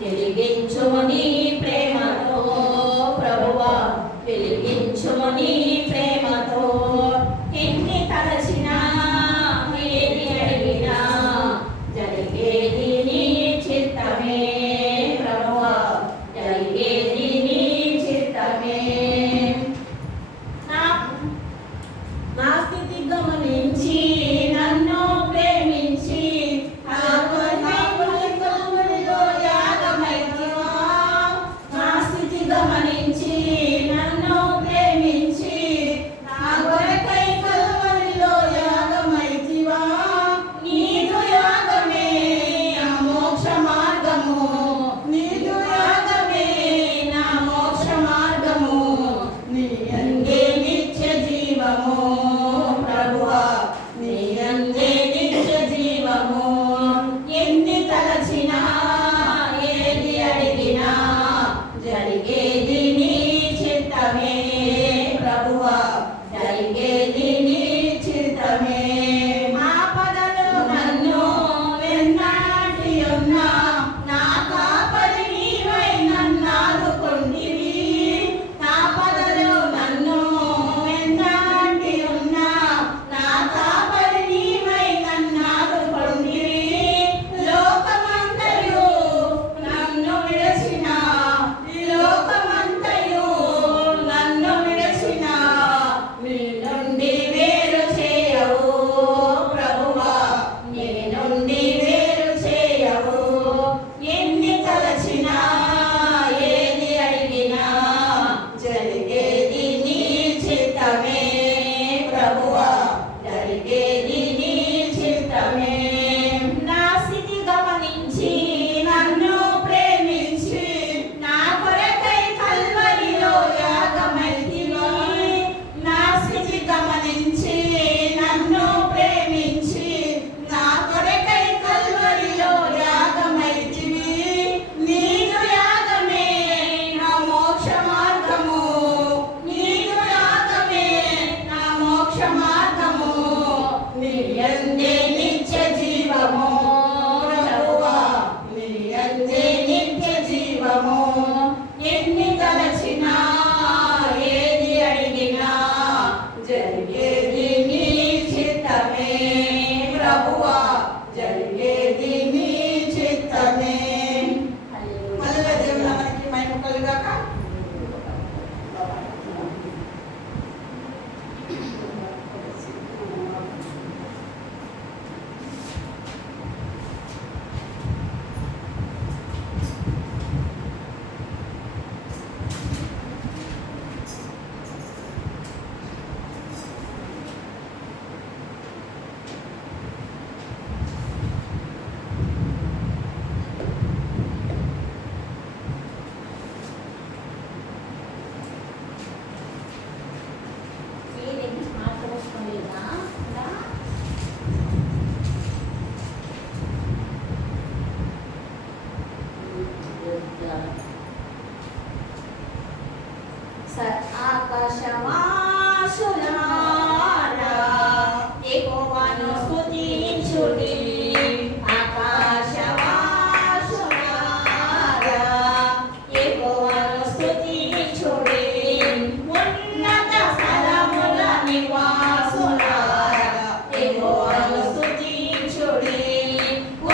వెలిగించుమని ప్రేమతో ప్రభువా వెలిగించుమని ప్రేమతో ఎన్ని తలచినా ఏది అడిగినా జరిగేది నీ చిత్తమే ప్రభువా జరిగేది నీ చిత్తమే. నా స్థితి గమనించి నన్ను ప్రేమించి జరిగేది నీ చిత్తమే ప్రభువా జరిగేది నీ చిత్తమే. ఆపదలో నన్ను వెన్నాటి ఉన్నా నా కాపరి నీవై నన్ను ఆదుకొంటివి. ఆపదలో నన్ను వెన్నాటి ఉన్నా నా కాపరి నీవై నన్ను ఆదుకొంటివి. లోకమంతయు నన్ను విడచిన నీ నుండి వేరు చేయవు ప్రభువా నీ నుండి వేరు చేయవు. ఎన్ని తలచినా ఏది అడిగినా జరిగేది నీ చిత్తమే ప్రభువా జరిగేది నీ చిత్తమే. నా స్థితి గమనించి నన్ను ప్రేమించి నా కొరకై కల్వరిలో యాగమైతివి. నా స్థితి గమనించి నన్ను ప్రేమించి నా కొరకై కల్వరిలో యాగమైతివి. నీదు యాగమే నా మోక్ష మార్గము నీదు యాగమే నా మోక్ష మార్గము. నీ యందే నిత్య జీవము ప్రభువా నీ యందే నిత్య జీవము. ఎన్ని తలచినా ఏది అడిగినా జరిగేది నీ చిత్తమే ప్రభువా జరిగేది నీ చిత్తమే. హల్లెలూయా దేవుని నామానికి మహిమ కలుగాక. ఆకాశవాసులారా యెహోవాను స్తుతించుడి. ఆకాశవాసులారా యెహోవాను స్తుతించుడి. ఉన్నత స్థలముల నివాసులారా యెహోవాను స్తుతించుడి.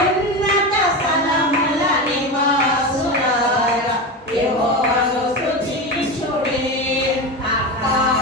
ఉన్నత స్థలముల నివాసులారా యెహోవాను స్తుతించుడి. ఆకాశవాసులారా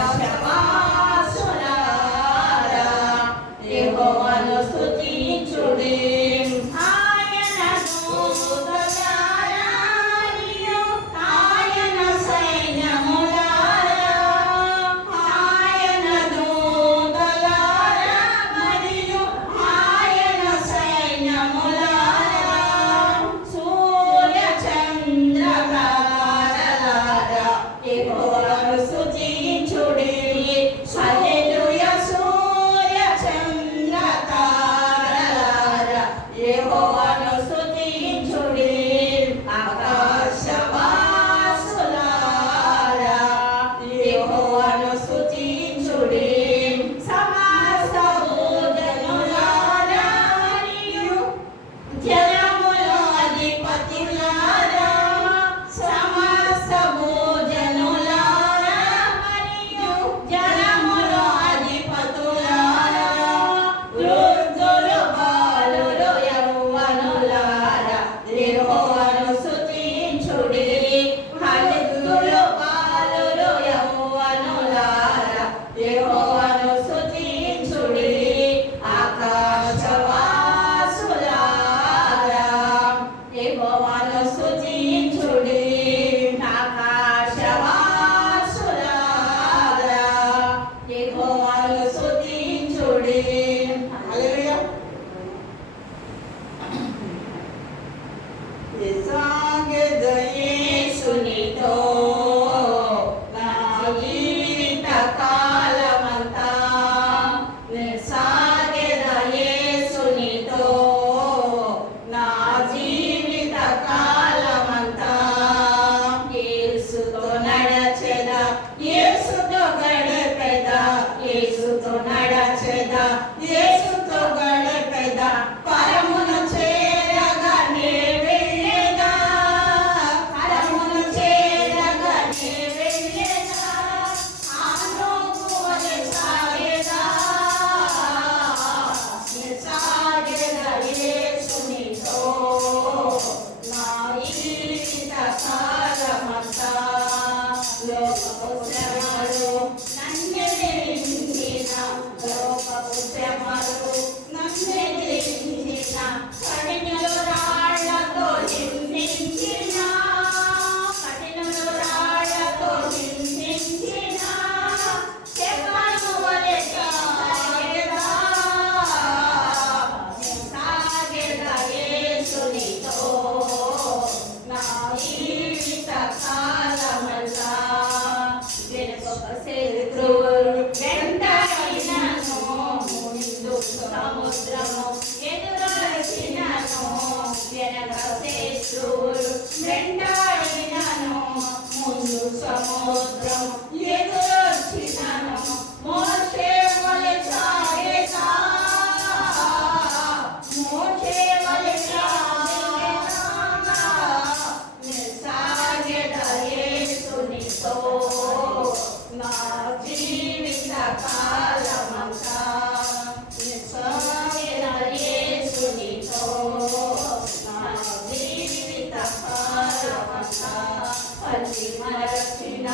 తల్లి మరచిన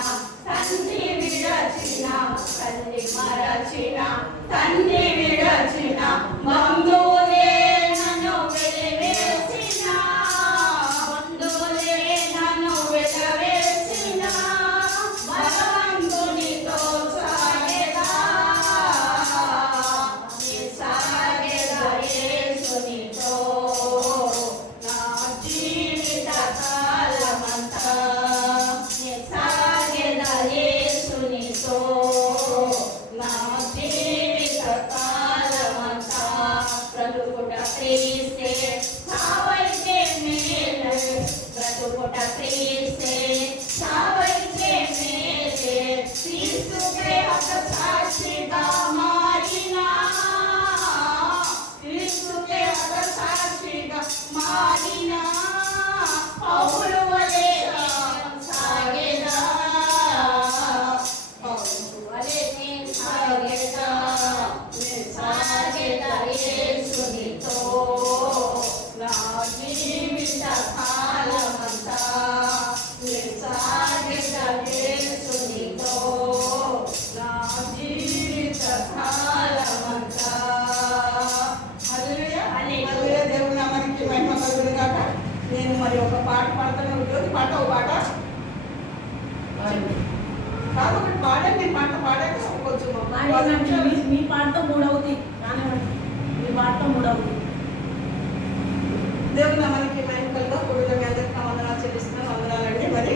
తండ్రి విడచిన తల్లి మరచిన తండ్రి విడచిన బంధువులే నన్ను వెలివేసిన బంధువులే నన్ను వెలవేసిన భగవంతునితో సాగేదా సాగేదా యేసునితో నా జీవిత కాలమంతా సాగేదా యేసునితో నా జీవిత కాలమంతా బ్రతుకుట క్రీస్తే సావైతే మేలు బ్రతుకుట క్రీస్తే సావైతే మేలే క్రీస్తుకే ఒక సాక్షిగా మారినా క్రీస్తుకే ఒక సాక్షిగా మారినా పౌలు వలె సాగేదా పౌలు వలె సాగేదా సాగేదా యేసునితో నా జీవిత కాలమంతా సాగేదా యేసునితో నా జీవిత కాలమంతా. హల్లెలూయా హల్లెలూయా. దేవుని నామానికి మహిమ కలుగును గాక. నేను మరి ఒక పాట పాడతాను. జ్యోతి పాట ఒక పాట కాదు ఒకటి పాడండి. నేను పాట పాడాక కొంచెం మీ పాటతో మూడవుతుంది కానివ్వండి. మీ పాటతో మూడవుతుంది. దేవుని నామానికి మహిమ కలుగును. ఇప్పుడు మీ అందరికీ వందనాలు చెల్లిస్తున్నాను. వందనాలండి. మరి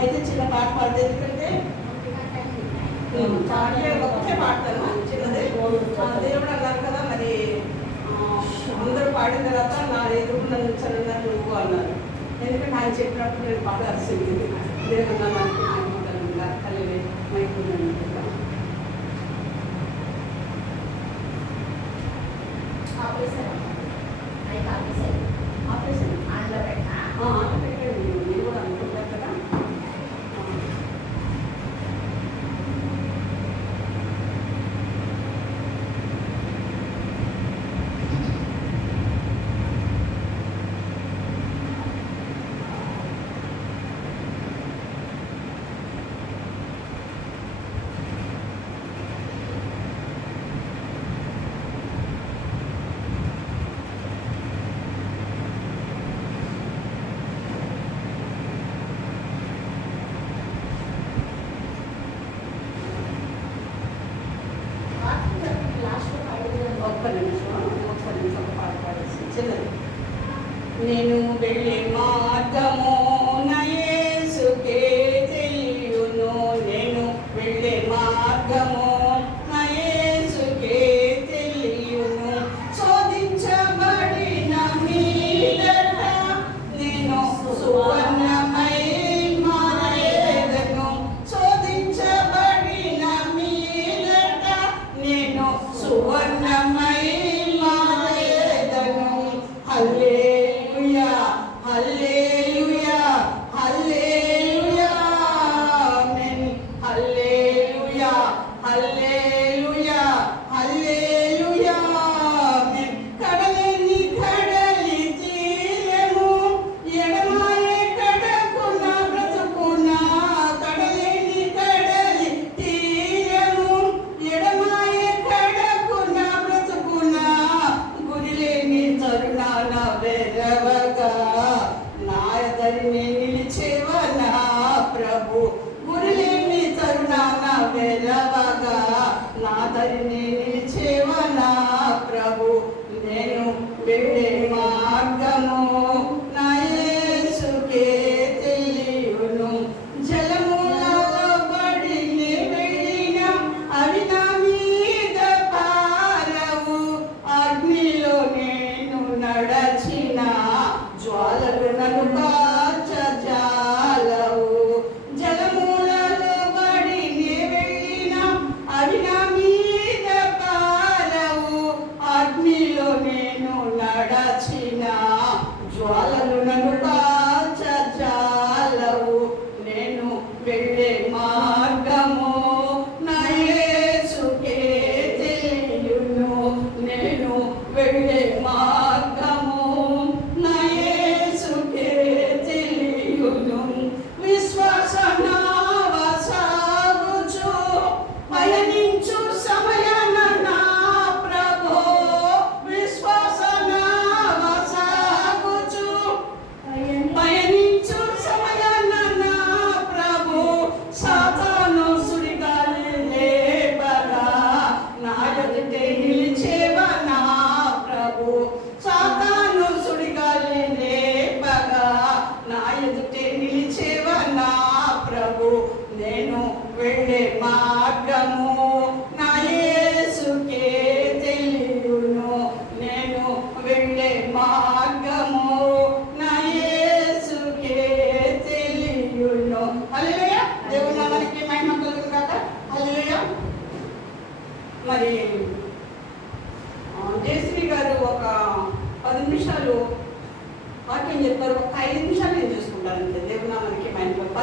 అయితే చిన్న పాట పాడదు. ఎందుకంటే ఒకటే పాడతాను చిన్నది. దేవుడు అన్నారు కదా మరి అందరూ పాడిన తర్వాత నా ఎదురున్న నిల్చొని నువ్వు అన్నారు. ఎందుకంటే ఆయన చెప్పినప్పుడు నేను పాడాల్సింది. దేవుడు నామానికి మహిమ కలుగును గాక. హల్లెలూయా. మైకున్నాను ఆపరేషన్ ఆండ్లో పెట్టండి. మీరు కూడా అనుకుంటారు కదా. ఒక్క నిమిషం పాట పాడేసి చిన్నది. నేను వెళ్ళే మార్గము నా యేసుకే తెలియును. నేను వెళ్ళే మార్గము నా యేసుకే తెలియును. శోధించబడిన మీదట నేను సువర్ణమై మారేదను. శోధించబడిన మీదట నేను సువర్ణమై మారేదను. హల్లెలూయా హల్లెలూయా హల్లెలూయా ఆమేన్. హల్లెలూయా హల్లెలూయా హల్లెలూయా ఆమేన్. కడలేని కడలి తీరము ఎడమాయే కడకున బ్రతుకున. కడలేని కడలి తీరము ఎడమాయే కడకున బ్రతుకున. గురిలేని తరుణాన వెరవగా నా ఎదరిని నిలిచేవా నా ప్రభు. గురిలేని తరుణాన వెరవగా నా దరిని నిలిచేవా నా ప్రభు. నేను వెళ్ళే మార్గము నా యేసుకే తెలియును. జలములలో పడి నే వెళ్ళిన అవి నా మీద పారవు. అగ్నిలో నేను నడచిన జ్వాలలు నన్ను కాల్చజాలవు. జలములలో పడి నే వెళ్ళిన అవి నా మీద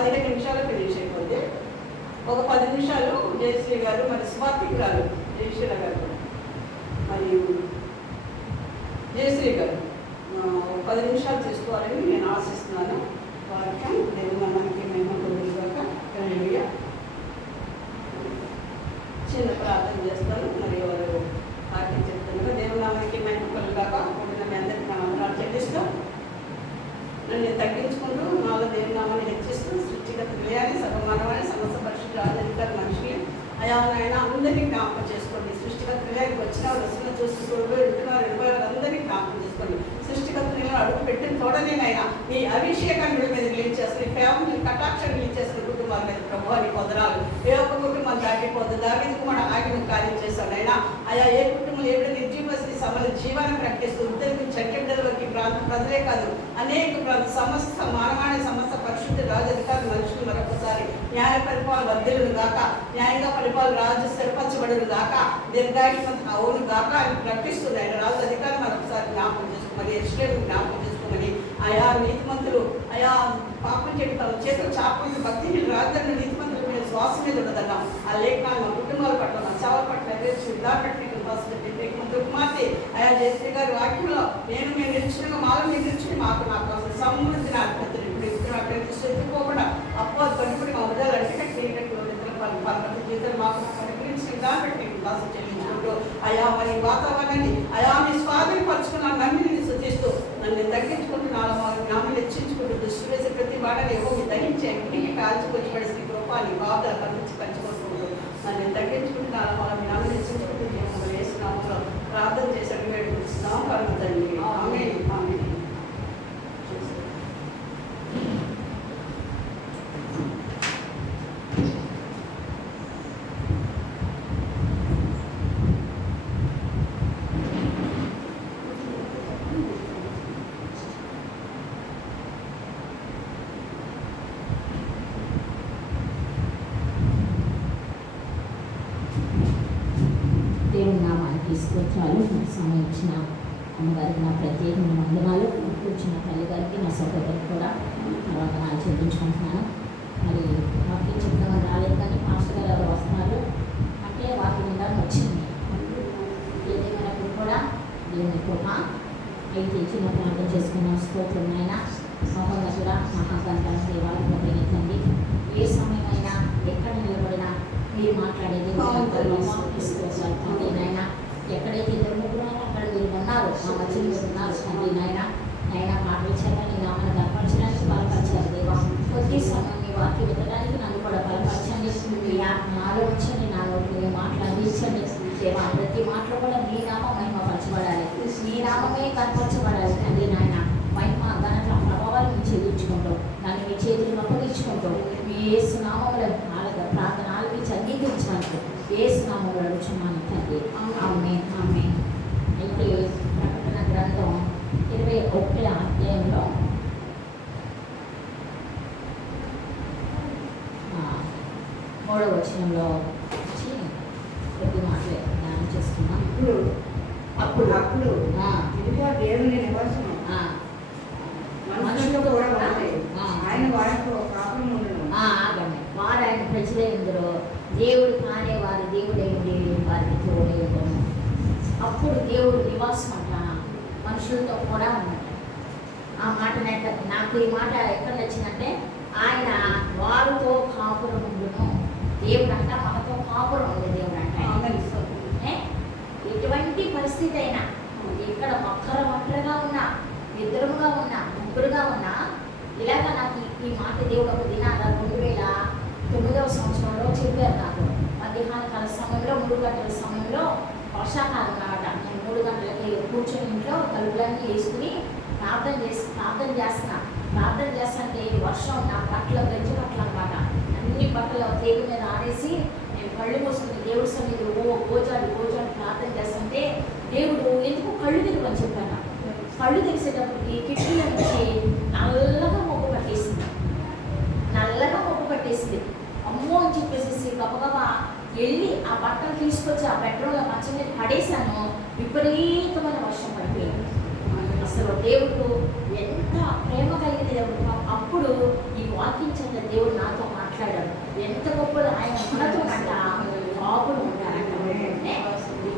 15 నిమిషాలు ఫినిష్ అయిపోద్ది. ఒక 10 నిమిషాలు జయశ్రీ గారు మరి స్వాతికి గారు జయశ్రీ గారు మరియు జయశ్రీ గారు 10 నిమిషాలు చేసుకోవాలని నేను ఆశిస్తున్నాను. వాక్యం దేవుని నామానికి మహిమ కలుగుగాక. హల్లెలూయా. చిన్న ప్రార్థన చేస్తాను. మరి వారు వాక్యం చెప్తున్నారు. దేవుని నామానికి మహిమ కలుగుగాక. ఉండిన మీ అందరికీ నా వందనాలు చెల్లిస్తూ నన్ను తగ్గించుకుంటూ నాలో దేవుని నామాన్ని హెచ్చిస్తూ సృష్టిగత క్రియాన్ని సర్వమానవాన్ని సమస్త పరిశుద్ధ రాజధికారి మనుషులు అయా నాయన అందరినీ జ్ఞాపకం చేసుకోండి. సృష్టిగత క్రియకి వచ్చిన వస్తున్న చూసుకోండి, వింటున్నారు 20 అందరినీ జ్ఞాపకం చేసుకోండి. సృష్టిగత క్రియలు అడుగు పెట్టిన తోడనేనైనా నీ అభిషేకాన్ని మీద రిలీజ్ చేస్తుంది, ఫ్యామిలీ కటాక్షం రిలీజ్ చేస్తున్న కుటుంబాల మీద ప్రభు అని పొందరాలు. ఏ ఒక్క కుటుంబం దాటిపోద్దు. దానికి కూడా ఆగిన కార్యం చేశాడు అయినా అయా ఏ కుటుంబం ఏమిటో నిర్జీవస్థితి సమల జీవాన్ని ప్రకటిస్తూ ఉద్యోగం చక్కెడలకి ప్రాంత ప్రజలే కాదు అనేక సమస్త మానవాణి సమస్త పరిశుద్ధ రాజధికారి మనుషులు మరొకసారి న్యాయ పరిపాలన వర్ధిల్లును గాక, న్యాయంగా పరిపాలన రాజు స్థిరపరచబడును గాక, దీర్ఘాయుష్మంత అవును గాక అని ప్రకటిస్తుంది. ఆయన రాజు అధికారం మరొకసారి జ్ఞాపకం చేసుకోమని ఎస్లేము జ్ఞాపకం చేసుకోమని ఆయా నీతిమంతులు ఆయా పాపం చెప్తాం చేతులు చాపంతో భక్తిహీన రాజధాని నీతిమంతుల మీద శ్వాస మీద ఉండదన్నాం. ఆ లేఖనాలు మా కుటుంబాల పట్ల మా సేవల పట్ల ఇలా కట్టిన కుమార్తె ఆయా జయశ్రీ గారి వాక్యంలో నేను మేము నిరీక్షణగా మాలో మీరు నిరీక్షణ మాకు నాకు అసలు సమృద్ధి నాకు ఎత్తుకోకుండా అప్పు పట్టుకుని మా ఉదయాలు అంటే జీవితాలు మాకు పరిగణించి ఇలా కట్టి దాసం చెల్లించుకుంటూ ఆయా మరి వాతావరణాన్ని ఆయా మీ స్వాధీనపరుచుకున్న నమ్మిని సూచిస్తూ నన్ను తగ్గించుకుంటూ నామని హెచ్చించుకుంటూ దృష్టి వేసే ప్రతి వాడని ఏవో మీరు దహించే ఇంటికి కాల్చుకొని పడిసి రూపాన్ని బాధలు పంచుకుంటూ నన్ను తగ్గించుకుంటూ నామని హెచ్చించుకుంటూ వేస్తున్నాము ప్రార్థన చేసాడు వేడుకుంటున్నాం కలుగుతండి. ఆమేన్ ఆమేన్. దేవుని నామానికి స్తోత్రాలు. సమయం ఇచ్చిన అమ్మగారికి నా ప్రత్యేకమైన వందనాలు. కూర్చున్న తల్లి గారికి నా సహోదరికి కూడా వందనాలు చెల్లించుకుంటున్నాను. మరి వాక్యం చెప్తామని రాలేదు కానీ మాస్టర్ గారు ఎవరు వస్తున్నారు అంటే వాక్యం ఉండాలని వచ్చింది. ఏదేమైనప్పుడు కూడా దేవుని కృప అయితే చిన్న ప్రార్థన చేసుకున్న స్తోత్రం అయినా మహోన్నతుడ మహాగంధ దేవాలయం ఉపయోగించండి. ఏ సమయమైనా ఎక్కడ నిలబడినా మీరు మాట్లాడేది తండ్రి నాయన. ఎక్కడైతే ఇద్దరు ముగ్గురైనా అక్కడ మీరు ఉన్నారు, మా మధ్య మీరు ఉన్నారు తండ్రి నాయన. నైనా మాటలు చెప్పని నామని బలపరచడానికి బలపరచాలి దేవా. కొద్ది సమయం మీ వాక్యం వినడానికి నన్ను కూడా బలపరచండి. నాలో ఉంచండి, నా నోటిని మాట్లాడించండి దేవా. ప్రతి మాటలు కూడా నీ నామం మహిమపరచబడాలి, నీ నామమే కనపరచబడాలి తండ్రి నాయన. మహిమ ఘనత ప్రభావాలు మీరు చెల్లించుకుంటాం, దాన్ని మీ చేతులను అప్పగించుకుంటాం. మీ యేసు నామములో ప్రార్థన ఆలపించి అంగీకరించినందుకు యేసు నామములో అడుగుచున్నాను తండ్రి. ఆమేన్ ఆమేన్. అయితే ప్రకటన గ్రంథం 21వ అధ్యాయంలో 3వ వచనంలో వచ్చి కొద్ది మాటలే ధ్యానం చేస్తున్నాం. అప్పుడు ఇదిగో దేవుని నివాసం మనుషులతో కూడా ఉంటాయి. ఆయన వారితో కాపురం ఉండను. ఆగండి. వారు ఆయన ప్రజలే ఇందులో దేవుడు కానే వారి దేవుడై ఉండి వారికి తోడే ఉండను. అప్పుడు దేవుడు నివాసం అంట మనుషులతో కూడా ఉన్నట. ఆ మాట నాకు ఈ మాట ఎక్కడ నచ్చిందంటే ఆయన వారితో కాపురం ఉండును. దేవుడు అంట మనతో కాపురం ఉంది దేవుడు అంట. ఎటువంటి పరిస్థితి అయినా ఇక్కడ ఒంటరిగా ఉన్నా, ఇద్దరుగా ఉన్నా, ముగ్గురుగా ఉన్నా, ఇలాగ నాకు ఈ మాట దేవుడు ఒక దినాన 2009వ సంవత్సరంలో చెప్పారు. నాకు మధ్యాహ్న కాల సమయంలో 3 గంటల సమయంలో వర్షాకాలం అన్నమాట. నేను 3 గంటలకి కూర్చొని ఇంట్లో తలుపులన్నీ వేసుకుని ప్రార్థన చేస్తానంటే వర్షం నా బట్టలు గంజి బట్టలు అనమాట. అన్ని బట్టలు తేలి మీద ఆడేసి నేను కళ్ళు మూసుకుని దేవుడి సన్నిధిలో గోజాడు ప్రార్థన చేస్తుంటే దేవుడు ఎందుకు కళ్ళు తెరవని చెప్పాను. కళ్ళు తెరిసేటప్పటికి కిటికీల నుంచి నల్లగా మొగ్గు పట్టేసింది. అమ్మో అని చెప్పేసి గబగబా వెళ్ళి ఆ బట్టలు తీసుకొచ్చి ఆ బెడ్రూమ్లో మంచం మీద పడేశాను. విపరీతమైన వర్షం పడిపోయింది. అసలు దేవుడు ఎంత ప్రేమ కలిగిన దేవుడు. అప్పుడు ఈ వాక్యం చేత దేవుడు నాతో మాట్లాడాడు. ఎంత గొప్పలు ఆయన మనతో అంట కాపులు ఉంటారంట.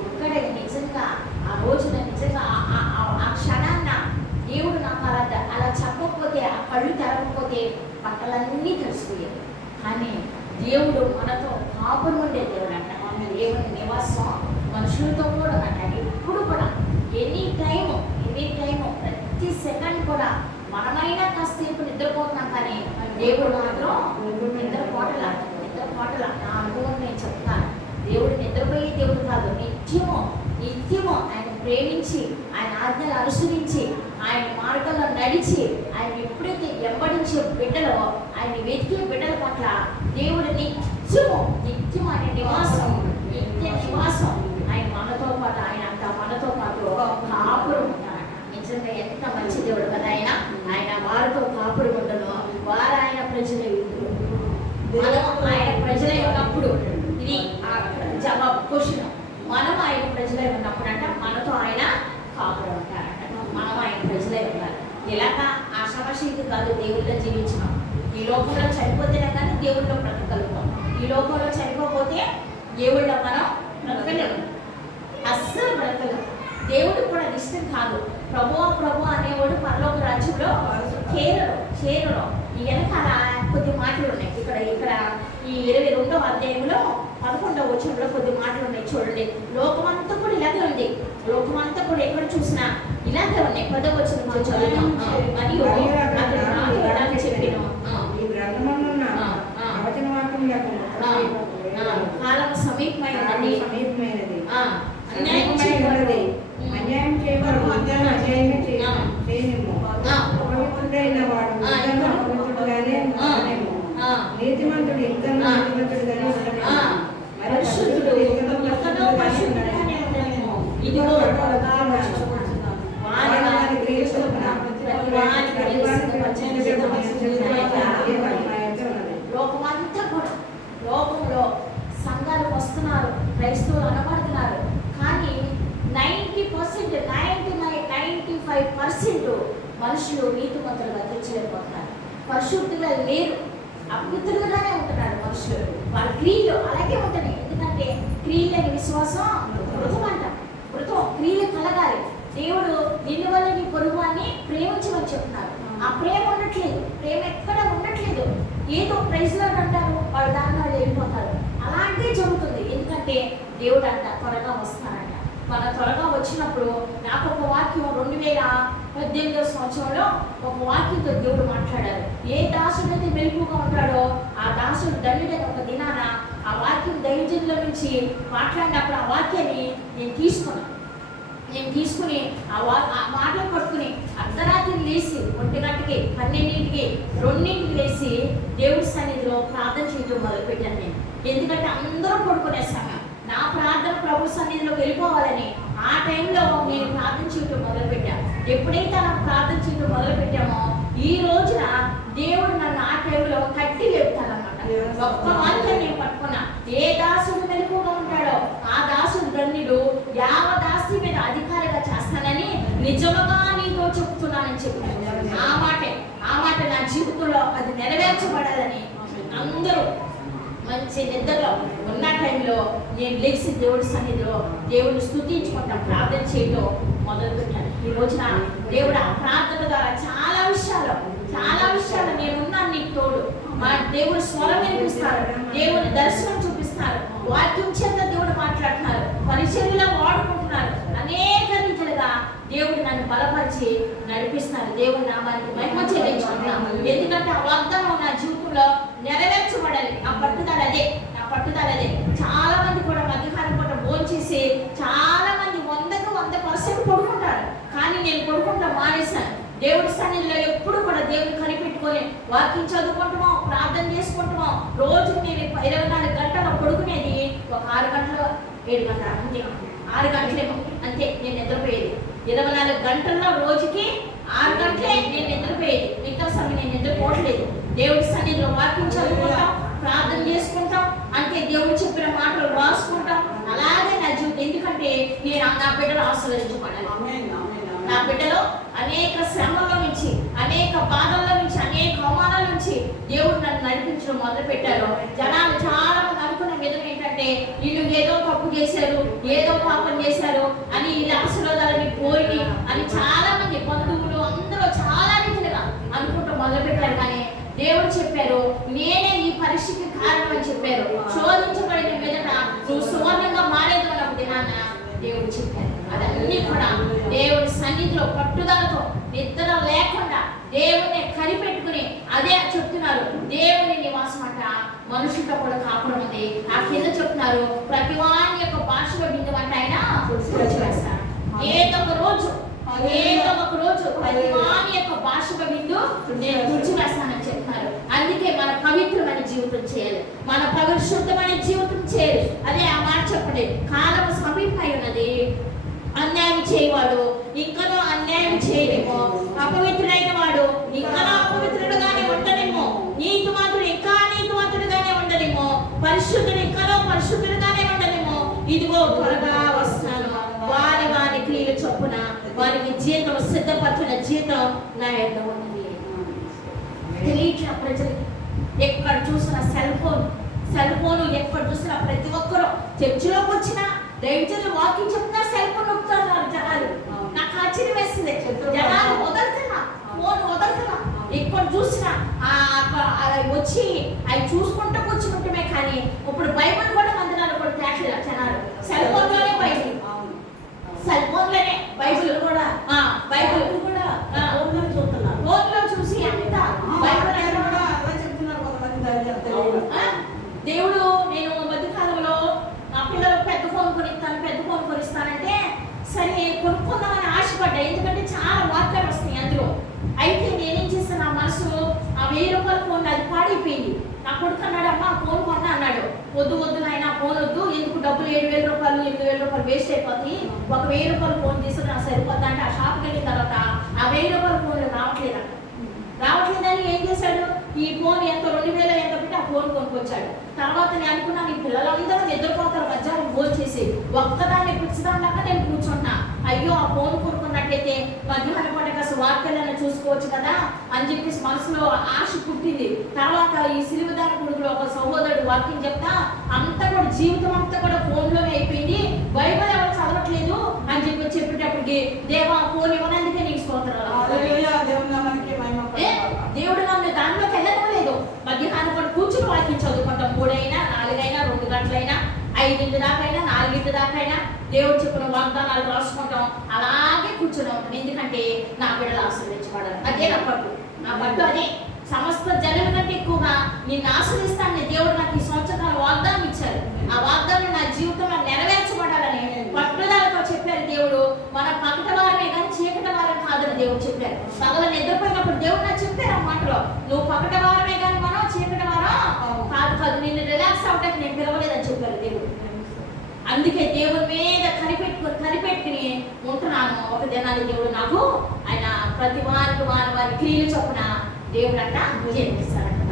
ఇక్కడ నిజంగా ఆ రోజున నిజంగా ఆ క్షణాన్న దేవుడు నాకు అలా చెప్పకపోతే, ఆ కళ్ళు తెరవకపోతే బట్టలన్నీ కలిసిపోయాయి. కానీ దేవుడు మనతో కాపులు ఉండే దేవుడు అంట. దేవుని నివాసం మనుషులతో కూడా అంట. ఇప్పుడు కూడా ఎనీ టైము ప్రతి సెకండ్ కూడా మనమైనా కాసేపు నిద్రపోతున్నాం, కానీ దేవుడు మాత్రం నిద్రపోటల నా అనుభవం నేను చెప్తాను. దేవుడు నిద్రపోయే దేవుడు కాదు. నిత్యము ఆయన ప్రేమించి, ఆయన ఆజ్ఞలు అనుసరించి, ఆయన మార్గంలో నడిచి, ఆయన ఎప్పుడైతే వెంబడించే బిడ్డలో, ఆయన వెతికే బిడ్డల పట్ల దేవుడు నిత్యం ఆయన నివాసం, నిత్య నివాసం ఆయన మనతో పాటు, ఆయన అంతా మనతో పాటు కాపురం ఉంటారట. నిజంగా ఎంత మంచి దేవుడు కదా ఆయన. ఆయన వారితో కాపురం ఉండను, వారు ఆయన ప్రజల మనం ఆయన ప్రజలై ఉన్నప్పుడు, ఇది జవాబు క్వశ్చన్. మనం ఆయన ప్రజలై ఉన్నప్పుడు అంట మనతో ఆయన కాపురం ఉంటారంట. మనం ఆయన ప్రజలై ఉన్నారు. ఇలాగా ఆశాభాషికి కాదు దేవుళ్ళలో జీవించినాం. ఈ లోకంలో చనిపోతేనే కానీ దేవుళ్ళలో బ్రతకగలుగుతాం. ఈ లోకంలో చనిపోతే దేవుళ్ళో మనం బ్రతకలేము, అస్సలు బ్రతకలేము. దేవుడు కూడా ఇష్టం కాదు. ప్రభు అనేవాడు పరలోక రాజ్యంలో చేరడం. ఈ వెనకాల కొద్ది మాటలు ఉన్నాయి. ఇక్కడ ఈ 22వ అధ్యాయంలో 11వ వచనంలో కొద్ది మాటలు ఉన్నాయి. చూడండి, లోకమంతా కూడా ఇలాగే ఉంది. లోకమంతా కూడా ఎక్కడ చూసినా ఇలాగే ఉన్నాయి. 10వ వచనం చదువుతాం. మరియు చెప్పిన కాలం సమీపమైనది, అన్యాయం చేయబడు నీతిమంతుడు లోకమంతా కూడా, లోకంలో సంఘాలకు వస్తున్నారు, క్రైస్తవులు అనబడుతున్నారు. కానీ 90%, 95% మనుషులు నీతిమంతులుగా తీర్చలేకపోతున్నారు. పరిశుద్ధులుగా లేరు, అపవిత్రులుగానే ఉంటున్నారు మనుషులు. వాళ్ళ క్రియలు అలాగే ఉంటున్నాయి. ఎందుకంటే క్రియలని విశ్వాసం మృతం అంట. క్రియలు కలగాలి. దేవుడు నిన్ను వల్ల నీ పొరుగువాన్ని ప్రేమించమని చెప్తున్నారు. ఆ ప్రేమ ఉండట్లేదు, ప్రేమ ఎక్కడ ఉండట్లేదు. ఏదో ప్రైజ్లో అంటారు, వాళ్ళు దాన్ని వాళ్ళు వెళ్ళిపోతారు. అలాంటిదే జరుగుతుంది. ఎందుకంటే దేవుడు అంట త్వరగా వస్తున్నారంట. మన త్వరగా వచ్చినప్పుడు నాకు ఒక వాక్యం 2018వ సంవత్సరంలో ఒక వాక్యంతో దేవుడు మాట్లాడారు. ఏ దాసుడైతే మెలుపుగా ఉంటాడో ఆ దాసుడు ధన్యుడైన ఒక దినాన ఆ వాక్యం దైవజనుల నుంచి మాట్లాడినప్పుడు ఆ వాక్యాన్ని నేను తీసుకుని ఆ మాటలు పట్టుకుని అర్ధరాత్రి లేచి 1 గంటకి 12ంటికి 2ంటికి లేచి దేవుడి సన్నిధిలో ప్రార్థన చేయడం మొదలుపెట్టాను నేను. ఎందుకంటే అందరూ పడుకునే సమయం, నా ప్రార్థన ప్రభు సన్నిధిలో వెళ్ళిపోవాలని ఆ టైంలో నేను ప్రార్థన చేయడం మొదలుపెట్టాను. ఎప్పుడైతే అలా ప్రార్థన చేయడం మొదలుపెట్టామో ఈ రోజున దేవుడు నన్ను ఆ టైంలో కట్టి లేపుతానన్నమాట. ఒక్క వాక్యం నేను పట్టుకున్నా. ఏ దాసుడు మెలకుగా ఉంటాడో ఆ దాసుడు ధన్యుడు, యావ దాసి మీద అధికారిగా చేస్తానని నిజముగా నీతో చెప్తున్నానని చెప్పాను. ఆ మాట నా జీవితంలో అది నెరవేర్చబడాలని అందరూ మంచి నిద్రలో ఉన్న టైంలో నేను లేచి దేవుడి సన్నిధిలో దేవుడిని స్తుతించుకుంటాం, ప్రార్థన చేయడం మొదలుపెట్టాను. ఈ రోజున దేవుడు ఆ ప్రార్థన ద్వారా చాలా విషయాలు నేనున్నాను నీకు తోడు. మా దేవుడు స్వరం వినిపిస్తారు, దేవుని దర్శనం చూపిస్తున్నారు, వాక్యం చేత దేవుడు మాట్లాడుతున్నారు, పరిచర్యలో వాడుకుంటున్నారు. అనేక రీతిలుగా దేవుడు నన్ను బలపరిచి నడిపిస్తున్నారు. దేవుడి నామానికి మహిమ చెల్లించుకుంటున్నాను. ఎందుకంటే ఆ వాగ్దానం నా జీవితంలో నెరవేర్చబడాలి. నా పట్టుదల అదే. చాలా మంది కూడా మధ్యాహ్నం పూట భోంచేసి చాలా మంది 100% పడుకుంటారు. కానీ నేను పడుకుంటా మానేశాను. దేవుడి సన్నిధిలో ఎప్పుడు కూడా దేవుని కనిపెట్టుకొని వాక్యం చదువుకుంటామో, ప్రార్థన చేసుకుంటామో. రోజుకి నేను 24 గంటలు పడుకునేది ఒక 6 గంటలు 7 గంటలు అంతే, 6 గంటలేమో అంతే నేను నిద్రపోయేది. 24 గంటల్లో రోజుకి 6 గంటలే నేను నిద్రపోయేది. మిగతా సమయం నేను నిద్రపోవట్లేదు. దేవుడి సన్నిధిలో వాక్యం చదువుకుంటాం, ప్రార్థన చేసుకుంటాం, అంటే దేవుడు చెప్పిన మాటలు రాసుకుంటాం. అలాగే నా జీవితం. ఎందుకంటే నేను నా బిడ్డలు ఆశీర్వదించబడాలి, నా బిడ్డలు అనేక శ్రమల నుంచి, అనేక బాధల నుంచి, అనేక అవమానాల నుంచి దేవుడు నన్ను నడిపించడం మొదలు పెట్టారు. జనాలు చాలా మంది అనుకున్న విధం ఏంటంటే వీళ్ళు ఏదో తప్పు చేశారు, ఏదో పాపం చేశారు అని వీళ్ళ ఆశీర్వాదాలని పోయి అని చాలా మంది బంధువులు అందరూ చాలా రీతిగా అనుకుంటూ మొదలు పెట్టారు. కానీ దేవుడు చెప్పారు, నేనే ఈ పరీక్షకి కారణం అని చెప్పారు. శోధించబడిన మీదట నువ్వు సువర్ణంగా మారేది అన్న దినాన్న దేవుడు చెప్పారు. అదన్నీ కూడా దేవుడి సన్నిధిలో పట్టుదలతో నిద్ర లేకుండా దేవుడిని కనిపెట్టుకుని అదే చెప్తున్నారు. దేవుని నివాసం అంట మనుషులతో కూడా కాపురం ఉంది. ఆ కింద చెప్తున్నారు, ప్రతి వాని యొక్క భాషలో బిందు అంటే ఆయన వేస్తారు. ఏదో ఒక రోజు ప్రతి వాని యొక్క భాషలో బిందు నేను తుడిచి వేస్తానని చెప్తున్నారు. అందుకే మన పవిత్రమైన జీవితం చేయాలి, మన పరిశుద్ధమైన జీవితం చేయాలి. అదే ఆ మాట చెప్పండి, కాలం సమీపమై ఉన్నది, అన్యాయం చేయవాడు ఇంకనూ అన్యాయం చేయలేమో, అపవిత్రుడైన వాడు ఇంకనూ అపవిత్రుడుగానే ఉండలేమో, నీతిమంతుడు ఇంకా నీతిమంతుడుగానే ఉండలేమో, పరిశుద్ధుడు ఇంకనూ పరిశుద్ధుడుగానే ఉండలేమో. ఇదిగో త్వరగా వస్తాను, వారి వారి క్రియల చొప్పున వారికి జీతం సిద్ధపరచిన జీతం నా యొక్క ఉన్నది. తెలియట్లా ప్రజలకి. ఎక్కడ చూసినా సెల్ ఫోన్ ఎక్కడ చూసినా ప్రతి ఒక్కరూ చర్చిలోకి వచ్చినా దైవజనులు వాకింగ్ చెప్తున్నా సెల్ ఫోన్ నొక్కుతున్నారు జనాలు. నాకు ఆశ్చర్యం వేస్తుంది, జనాలు ఫోన్ వదలుతున్నా. ఎక్కడ చూసినా వచ్చి అవి చూసుకుంటూ కూర్చుంటమే. కానీ ఇప్పుడు బైబిల్ కూడా మందిరాలు కూడా తేట్లేదు జనాలు. సెల్ ఫోన్ లోనే బైబిల్, సెల్ ఫోన్ లోనే బైబిల్ కూడా ఫోన్ లో చూసి అంత బైబిల్ దేవుడు నేను మధ్యకాలంలో నా పిల్లలకు పెద్ద ఫోన్ కొనిస్తానంటే సరే కొనుక్కుందామని ఆశపడ్డా. ఎందుకంటే చాలా వార్తలు వస్తాయి అందులో. అయితే నేనేం చేస్తాను, నా మనసు ఆ 1000 రూపాయల ఫోన్ అది పాడైపోయింది. నా కొడుకు అన్నాడు, అమ్మ ఫోన్ కొన్నా అన్నాడు. వద్దు నాయన ఫోన్ వద్దు, ఎందుకు డబ్బులు 7,000 రూపాయలు 8,000 రూపాయలు వేస్ట్ అయిపోతాయి, ఒక 1000 రూపాయల ఫోన్ తీసుకుని నాకు సరిపోతా అంటే ఆ షాప్కి వెళ్ళిన తర్వాత ఆ 1000 రూపాయల ఫోన్లు రావట్లేదని ఏం చేశాడు, ఈ ఫోన్ ఎంత 2,000 ఎంత పెట్టి ఆ ఫోన్ కొనుక్కొచ్చాడు. తర్వాత నేను అనుకున్నాను, ఈ పిల్లలందరూ నిద్రపోతారు మధ్యాహ్నం ఫోన్ చేసి, ఒక్కదాన్ని పిచ్చిదాకా నేను కూర్చుంటున్నా. అయ్యో ఆ ఫోన్ కొనుక్కున్నట్టయితే మధ్యాహ్నం పూట కాస్త వార్తలను చూసుకోవచ్చు కదా అని చెప్పేసి మనసులో ఆశ పుట్టింది. తర్వాత ఈ సిలువదారి కొడుకులో ఒక సహోదరుడు వాక్యం చెప్తా అంతా కూడా జీవితం అంతా కూడా ఫోన్లోనే అయిపోయింది, బైబిల్ ఎవరు చదవట్లేదు అని చెప్పేటప్పటికి దేవా ఫోన్ ఇవ్వనందుకే నీకు స్తోత్రాలు. దేవుడు నన్ను దాంట్లోకి వెళ్ళడం లేదు. మధ్యాహ్నం కూడా కూర్చుని వాక్యం చదువుకుంటాం. 3 అయినా 4 అయినా 2 గంటలైనా 5 దాకైనా 4 దాకైనా దేవుడు చెప్పిన వాగ్దానాలు రాసుకుంటాం. అలాగే కూర్చొని ఉంటాం. ఎందుకంటే నా బిడ్డలు ఆశీర్వదించబడాలి. అదే నా పట్టు అదే. సమస్త జనుల కంటే ఎక్కువగా నిన్ను ఆశ్రయిస్తానని దేవుడు నాకు ఈ సంవత్సరాల వాగ్దానం ఇచ్చారు. ఆ వాగ్దానం నా జీవితంలో నెరవేర్చబడాలని పట్టుదలతో చెప్పారు దేవుడు. మన పగట వారమే కానీ చీకటి వారం కాదని దేవుడు చెప్పారు. పగల నిద్రపోయినప్పుడు దేవుడు నాకు చెప్పారు ఆ మాటలో, నువ్వు పగట వారమే కానీ మనం చీకటి వారం కాదు, నిన్ను రిలాక్స్ అవడానికి నేను పిలవలేదని చెప్పారు దేవుడు. అందుకే దేవుడి మీద కనిపెట్టుకుని ఉంటున్నాను. ఒక దినాన్ని దేవుడు నాకు ఆయన ప్రతి వారి క్రియలు చొప్పున దేవుడు అంట జీవిస్తారంట.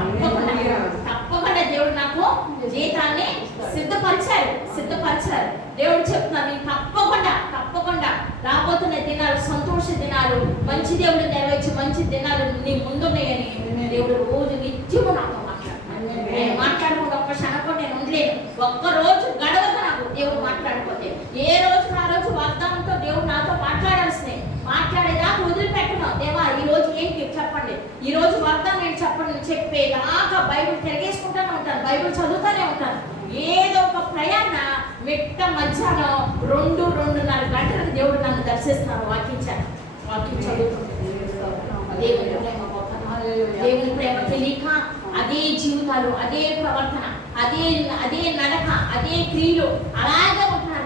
తప్పకుండా దేవుడు నాకు జీవితాన్ని సిద్ధపరిచారు. దేవుడు చెప్తున్నాను, తప్పకుండా రాబోతున్న దినాలు సంతోష దినాలు, మంచి దేవుడు నెరవేర్చి మంచి దినాలు నీ ముందున్నాయని దేవుడు రోజు నిత్యము నాతో మాట్లాడకుండా ఒక్క క్షణం కూడా నేను ఉండలేను. ఒక్కరోజు గడవదు నాకు దేవుడు మాట్లాడకపోతే. ఏ రోజు ఆ రోజు వాగ్దానంతో దేవుడు నాతో మాట్లాడేదాకా వదిలిపెట్టను. దేవా ఈ రోజు ఏంటి చెప్పండి, ఈ రోజు వాగ్దానం ఏంటి చెప్పండి చెప్పేదాకా బైబిల్ తిరిగేసుకుంటానే ఉంటాను, బైబిల్ చదువుతానే ఉంటాను. ఏదో ఒక ప్రయాణ మిట్ట మధ్యాహ్నం 2-2:30 గంటలకు దేవుడు నన్ను దర్శిస్తున్నాను. వాక్యం చదువుతుంది. దేవుని ప్రేమ తెలియక అదే జీవితాలు, అదే ప్రవర్తన, అదే నడక, అదే క్రియలు అలాగే ఉంటున్నారు.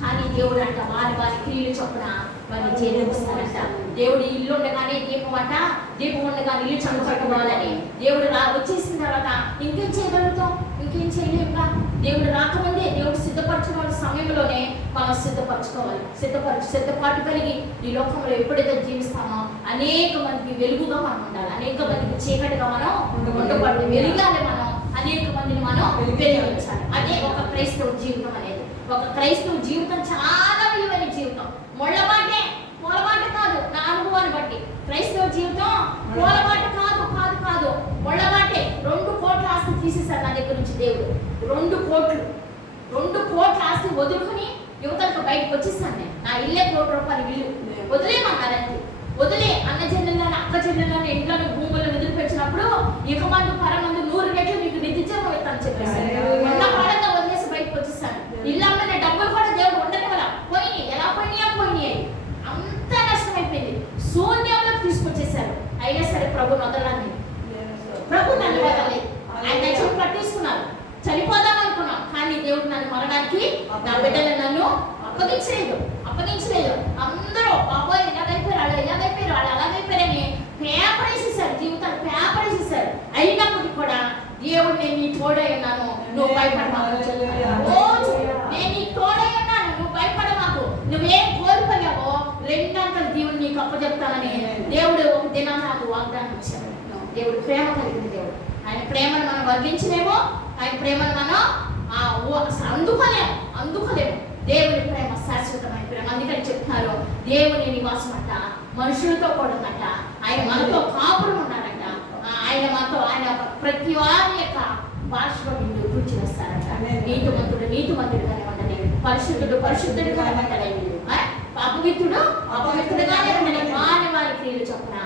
కానీ దేవుడు అంట వారి క్రియలు చొప్పున వారిని చేరుస్తారంట. దేవుడు ఇల్లు ఉండగానే దీపం ఉండగానే ఇల్లు చదువుకోవాలని దేవుడు వచ్చేసిన తర్వాత ఇంకేం చేయగలుగుతాం, ఇంకేం చేయలేక దేవుడు రాకముందే దేవుడు సిద్ధపరచుకోవాలి సమయంలోనే మనం సిద్ధపరచుకోవాలి. సిద్ధపాటు కలిగి ఈ లోకంలో ఎప్పుడైతే జీవిస్తామో అనేక మందికి వెలుగుగా మనం ఉండాలి, అనేక మందికి చీకటిగా మనం ఉండకూడదు. వెలుగాలి, మనం అనేక మందిని మనం వెలిగించాలి. అదే ఒక క్రైస్తవ జీవితం అనేది. ఒక క్రైస్తవ జీవితం చాలా విలువైన జీవితం. మొలబాటే కాదు, నా అనుభవాన్ని సందర్భాన్ని బట్టి క్రైస్తవ జీవితం పూలబాట కాదు కాదు కాదు ఒళ్ళబాటే. 2 కోట్ల ఆస్తి తీసేశారు నా దగ్గర నుంచి దేవుడు. 2 కోట్ల ఆస్తి వదులుకుని యువతలకు బయటకు వచ్చేసాను నేను. నా ఇల్లే ₹1 కోటి విలువ. వదిలేమన్నారంటే వదిలే అన్న చెల్లెళ్ళని అక్క చెల్లెళ్ళని ఇంట్లో భూములను వదిలిపెట్టినప్పుడు ఇక మందు పరమందు 100 రెట్లు నీకు నిత్యజీవం ఇస్తాను చెప్పేసాను. ఉన్న పాడంగా వదిలేసి బయటకు వచ్చేసాను. ఇల్లమ్మనే డబ్బులు కూడా దేవుడు ఉండని వల్ల పోయినాయి. ఎలా పోయినాయి అంత నష్టమైపోయింది. శూన్యంలో తీసుకొచ్చేసారు. అయినా సరే ప్రభు వదలని ప్రభు నన్ను వదలలేదు. ఆయన చెప్పి పట్టేసుకున్నారు. చనిపోదాం అనుకున్నాం కానీ దేవుడు నన్ను మరణానికి నా బిడ్డలు నన్ను అప్పగించలేదు. అందరూ బాబోయ్ ఇలాగైపోయారు వాళ్ళు అలాగైపోయారని పేపర్ వేసేసారు. జీవితాలు పేపర్ వేసేసారు. అయినప్పటికీ కూడా దేవుడు నేను నీ తోడై ఉన్నాను, నువ్వు భయపడమాకు. రోజు నేను నీ తోడై ఉన్నాను, నువ్వు భయపడమాకు. నువ్వేం కోల్పోయావో 2 అంతలు దేవుడు నీకు అప్పచెప్తానని దేవుడు ఒక దినాన్ని నాకు వాగ్దానం ఇచ్చాడు. దేవుడు ప్రేమ కలిగిన దేవుడు. ఆయన ప్రేమను మనం వర్ణించలేమో, ఆయన ప్రేమను మనం అందుకోలేము. దేవుని ప్రేమ శాశ్వతమైన ప్రేమ. అందుకని చెప్తున్నారు దేవుని నివాసం అంట మనుషులతో కూడానంట. ఆయన మనతో కాపురం ఉన్నాడంట. ఆయన ప్రతి వారి యొక్క భాషలో నిన్ను రుచి వేస్తారంట. నీతిమంతుడుగానే ఉండని, పరిశుద్ధుడుగానే ఉండని, అపవిత్రుడుగానే ఉండని. వారి క్రియలు చొప్పున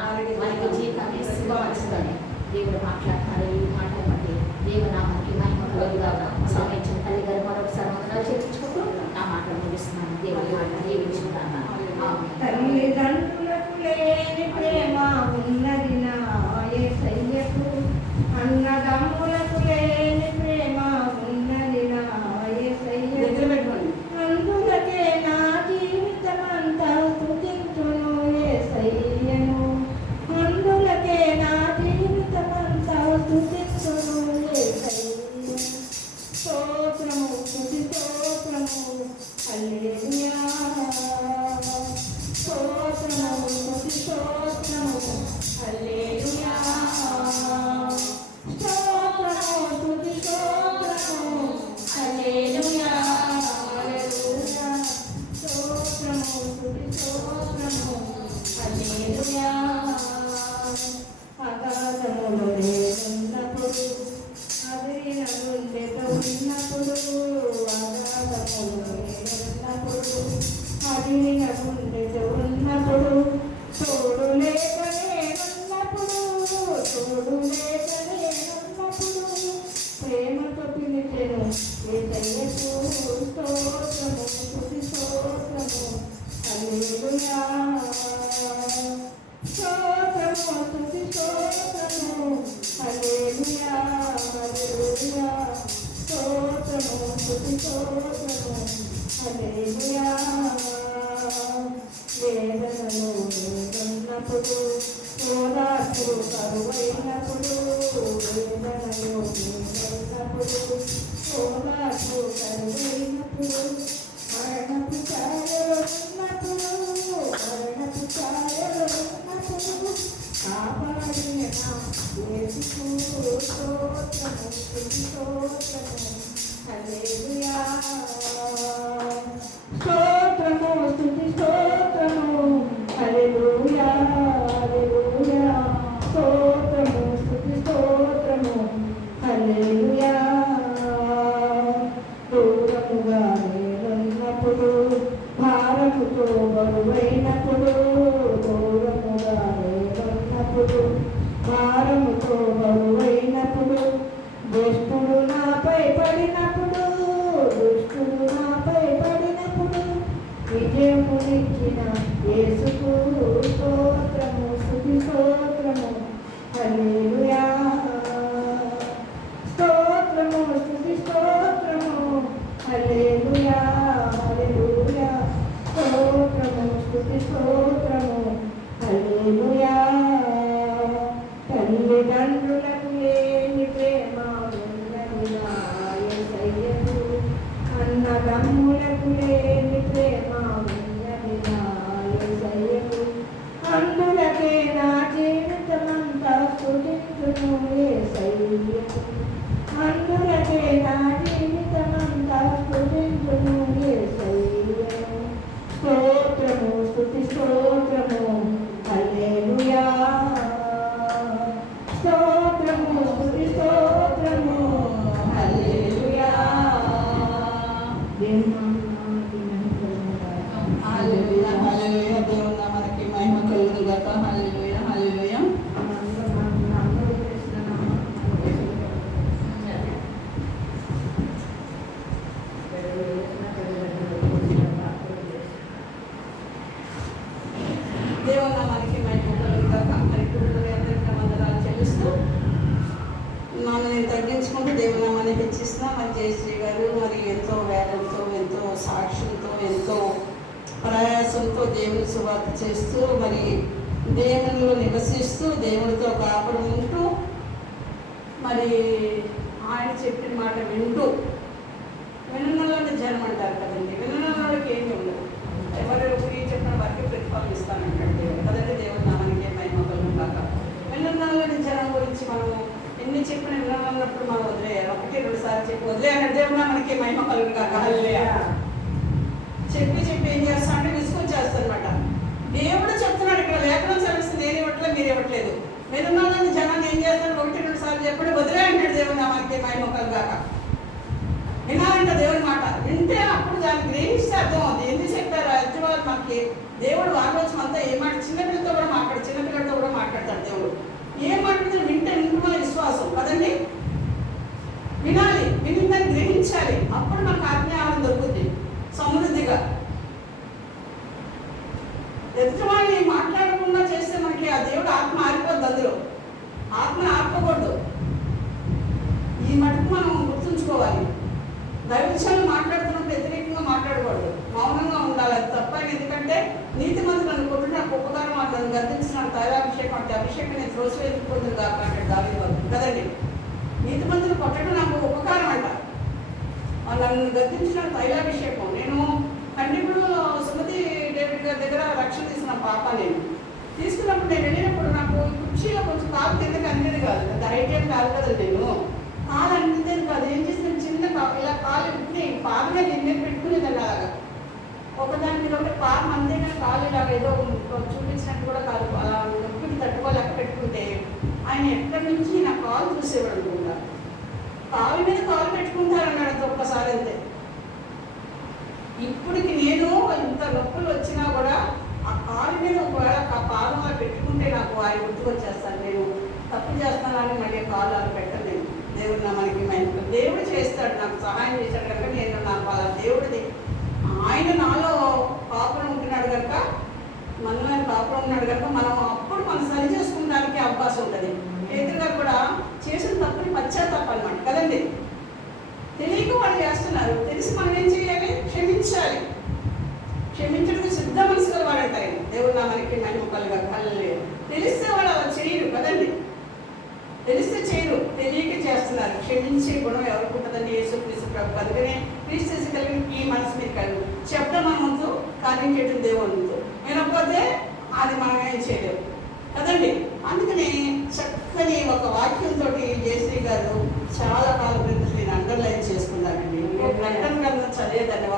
వారికి జీవితాన్ని సిద్ధపరుస్తుంది. దేవుడు మాట్లాడుతున్నారు. ఈ మాటలు బట్టి దేవునామానికి మహిమ కలుగుగాక. సమయించిన తల్లి గారు మరొకసారి వందనాలు చెల్లించుకుంటూ నా మాటలు ముగిస్తున్నాను. దేవుడు దీవించుకుంటాను. తల్లిదండ్రులకు లేని ప్రేమ ఉన్నది నా యేసయ్యకు, అన్నదమ్ములకు లేని ప్రేమ ఉన్నది నా యేసయ్యకు. అందులకే నా జీవితమంతా స్తుతించును యేసయ్యను. అందులకే నా జీవితమంతా స్తుతించును యేసయ్యను. స్తోత్రము స్తుతి స్తోత్రము హల్లెలూయా. స్తోత్రము స్తుతి స్తోత్రము హల్లెలూయా. స్తోత్రము స్తుతి స్తోత్రము హల్లెలూయా. హల్లెలూయా. స్తోత్రము స్తుతి స్తోత్రము హల్లెలూయా. అగాధములో నేనున్నప్పుడు, అదిరిన గుండెతో ఉన్నప్పుడు, అగాధములో నేనున్నప్పుడు, అదిరిన గుండెతో ఉన్నప్పుడు, తోడు లేక నేనున్నప్పుడు, ప్రేమతో పిలిచెను యేసయ్యకు. స్తోత్రము స్తుతి స్తోత్రము హల్లెలూయా. స్తోత్రము స్తుతి స్తోత్రము హల్లెలూయా. హల్లెలూయా. స్తోత్రము స్తుతి స్తోత్రము హల్లెలూయా. వేదనలో నేనున్నప్పుడు, ఓదార్పు కరువైనప్పుడు, వేదనలో నేనున్నప్పుడు, ఓదార్పు కరువైనప్పుడు, మరణపు ఛాయలో ఉన్నప్పుడు, కాపాడిన యేసుకు స్తోత్రము స్తుతి స్తోత్రము హల్లెలూయా. స్తోత్రము స్తుతి స్తోత్రము హల్లెలూయా. హల్లెలూయా. స్తోత్రము స్తుతి స్తోత్రము హల్లెలూయా. దూరముగా నేనున్నప్పుడు, భారముతో బరువైనప్పుడు, దూరముగా నేనున్నప్పుడు, భారముతో బరువైనప్పుడు, దుష్టుడు నాపై పడినప్పుడు, విజయమునిచ్చిన యేసుకు స్తోత్రము స్తుతి స్తోత్రము హల్లెలూయా. స్తోత్రము స్తుతి స్తోత్రము హల్లెలూయా. హల్లెలూయా. స్తోత్రము స్తుతి స్తోత్రము హల్లెలూయా. తల్లిదండ్రులకు లేని ప్రేమ ఉన్నది నా యేసయ్యకు, అన్నదమ్ములకు లేని ప్రేమ ఉన్నది నా యేసయ్యకు. అందులకే నా జీవితమంతా స్తుతించును యేసయ్యకు. అందులకే నా జీవితమంతా స్తుతించును యేసయ్యకు. స్తోత్రము స్తుతి స్తోత్రము మేము తగ్గించుకుంటూ దేవుని నామాన్ని హెచ్చిస్తున్నాం. మరి జయశ్రీ గారు మరి ఎంతో వేదంతో, ఎంతో సాక్ష్యంతో, ఎంతో ప్రయాసంతో దేవుని సువార్త చేస్తూ, మరి దేవునిలో నివసిస్తూ, దేవుడితో కాపురం ఉంటూ, మరి ఆయన చెప్పిన మాట వింటూ, వినడంలోనే జనం అంటారు కదండి. వినడంలోకి ఏమి ఉండదు. ఎవరు చెప్పిన వారికి ప్రతిఫలం ఇస్తానంటాడు దేవుడు కదండి. దేవుని నామానికి మహిమ కలుగును గాక. వినడంలోని జనం గురించి మనము ఎన్ని చెప్పిన వినడంలో మనం వదిలేయాలి. 1-2 సార్లు చెప్పి వదిలేయాలంటే దేవుని నామానికి మహిమ కలుగును గాక. హల్లెలూయా. చెప్పి ఏం చేస్తా అంటే విసుకొచ్చేస్తాను అనమాట. దేవుడు చెప్తున్నాడు ఇక్కడ, లేఖనం సెలవిస్తుంది, నేను ఇవ్వట్లేదు, మీరు ఇవ్వట్లేదు. వినడంలోని జనాన్ని ఏం చేస్తాడు? 1-2 సార్లు చెప్పండి, వదిలే అంటాడు దేవుని నామానికి మహిమ కలుగును గాక. వినాలంట దేవుని మాట. వింటే అప్పుడు దాన్ని గ్రహిస్తే అర్థం అవుతుంది. ఎందుకు చెప్పారు అజ్జవారు మనకి? దేవుడు వారోజు అంతా ఏ మాట, చిన్నపిల్లతో కూడా మాట్లాడు, చిన్నపిల్లలతో కూడా మాట్లాడతాడు దేవుడు. ఏం మాట్లాడితే వింటే నిండుమల విశ్వాసం కదండి. వినాలి, వినిందని గ్రహించాలి. అప్పుడు మనకు ఆత్మీయాహారం దొరుకుతుంది సమృద్ధిగా. ఎదుటివాడిని మాట్లాడకుండా చేస్తే మనకి ఆ దేవుడు ఆత్మ ఆరిపోద్ది. అందులో ఆత్మను ఆపకూడదు. ఈ మటుకు మనం గుర్తుంచుకోవాలి. దైవవిషయాలు మాట్లాడుతున్నప్పుడు వ్యతిరేకంగా మాట్లాడకూడదు, మౌనంగా ఉండాలి. అది తప్ప. ఎందుకంటే నీతి మంత్రులను కొట్టు నాకు ఉపకారం, నన్ను గర్దించిన తైలాభిషేకం అంటే అభిషేకం నేను త్రోసివేసుకుంటుంది కాక అంటే దావీదు కదండి. నీతి మంత్రులు కొట్టడం నాకు ఉపకారం అంట. నన్ను గర్దించిన తైలాభిషేకం. నేను కంటిపుడు సుమతి డేవిడ్ గారి దగ్గర రక్షణ తీసుకున్న పాప. నేను తీసుకున్నప్పుడు నేను వెళ్ళినప్పుడు నాకు కుర్చీలో కొంచెం కాలు కిందకి అందేది కాదు. అది హైట్ ఏం కాదు కదా. నేను కాలు అందేది కాదు. ఏం చేసిన చిన్న ఇలా కాలు ఉంటే పాదమే నిన్నే పెట్టుకునేది. అలాగా ఒకదాని మీద ఒకటి పాదం అంతేగా కాలు ఇలాగ ఏదో చూపించినట్టు కూడా కాదు. అలా నొప్పికి తట్టుకోలేక పెట్టుకుంటే ఆయన ఎక్కడి నుంచి నా కాలు చూసేవాడు అనుకుంటా. కాలు మీద కాలు పెట్టుకుంటారన్నాడు ఒక్కసారి అంతే. ఇప్పటికి నేను ఇంత నొప్పులు వచ్చినా కూడా ఆ కాలు మీద ఒకవేళ ఆ పాదం అలా పెట్టుకుంటే నాకు ఆయన గుర్తుకొచ్చేస్తాను. నేను తప్పు చేస్తానని మళ్ళీ కాలు అలా పెట్టలేను. దేవుడు నా మనకి దేవుడు చేస్తాడు, నాకు సహాయం చేశాడు కనుక నేను నాకు అలా దేవుడిది ఆయన నాలో కాపురం ఉంటున్నాడు కనుక, మనలో ఆయన కాపురం ఉన్నాడు కనుక మనం అప్పుడు మనం సరి చేసుకుంటానికి అవకాశం ఉంటుంది. పేతురు గారు కూడా చేసిన తప్పుని పశ్చాత్తాపం అన్నమాట కదండి. తెలియక వాళ్ళు చేస్తున్నారు, తెలిసి మనం ఏం చేయాలి? క్షమించాలి. క్షమించడానికి సిద్ధ మనసు గల వాడు అంటారు. దేవుడు నా మనకి మహిమ కలుగును గాక. హల్లెలూయా. తెలిస్తే వాళ్ళు అలా చేయరు కదండి. తెలిస్తే చేయరు, తెలియక చేస్తున్నారు. క్షమించే గుణం ఎవరికి ఉంటుందండి? యేసుక్రీస్తు ప్రభు. అందుకనే క్రీస్తు కలిగిన ఈ మనసు మీరు కలిగి చెప్పడం మన వంతు, కార్యం చేయడం దేవుని వంతు. వినకపోతే అది మనం ఏం చేయలేము కదండి. అందుకని చక్కని ఒక వాక్యంతో జయశ్రీ గారు చాలా కాలం క్రితం నేను అండర్లైన్ చేసుకున్నానండి. ప్రకటన గ్రంథం చదివేదాన్ని.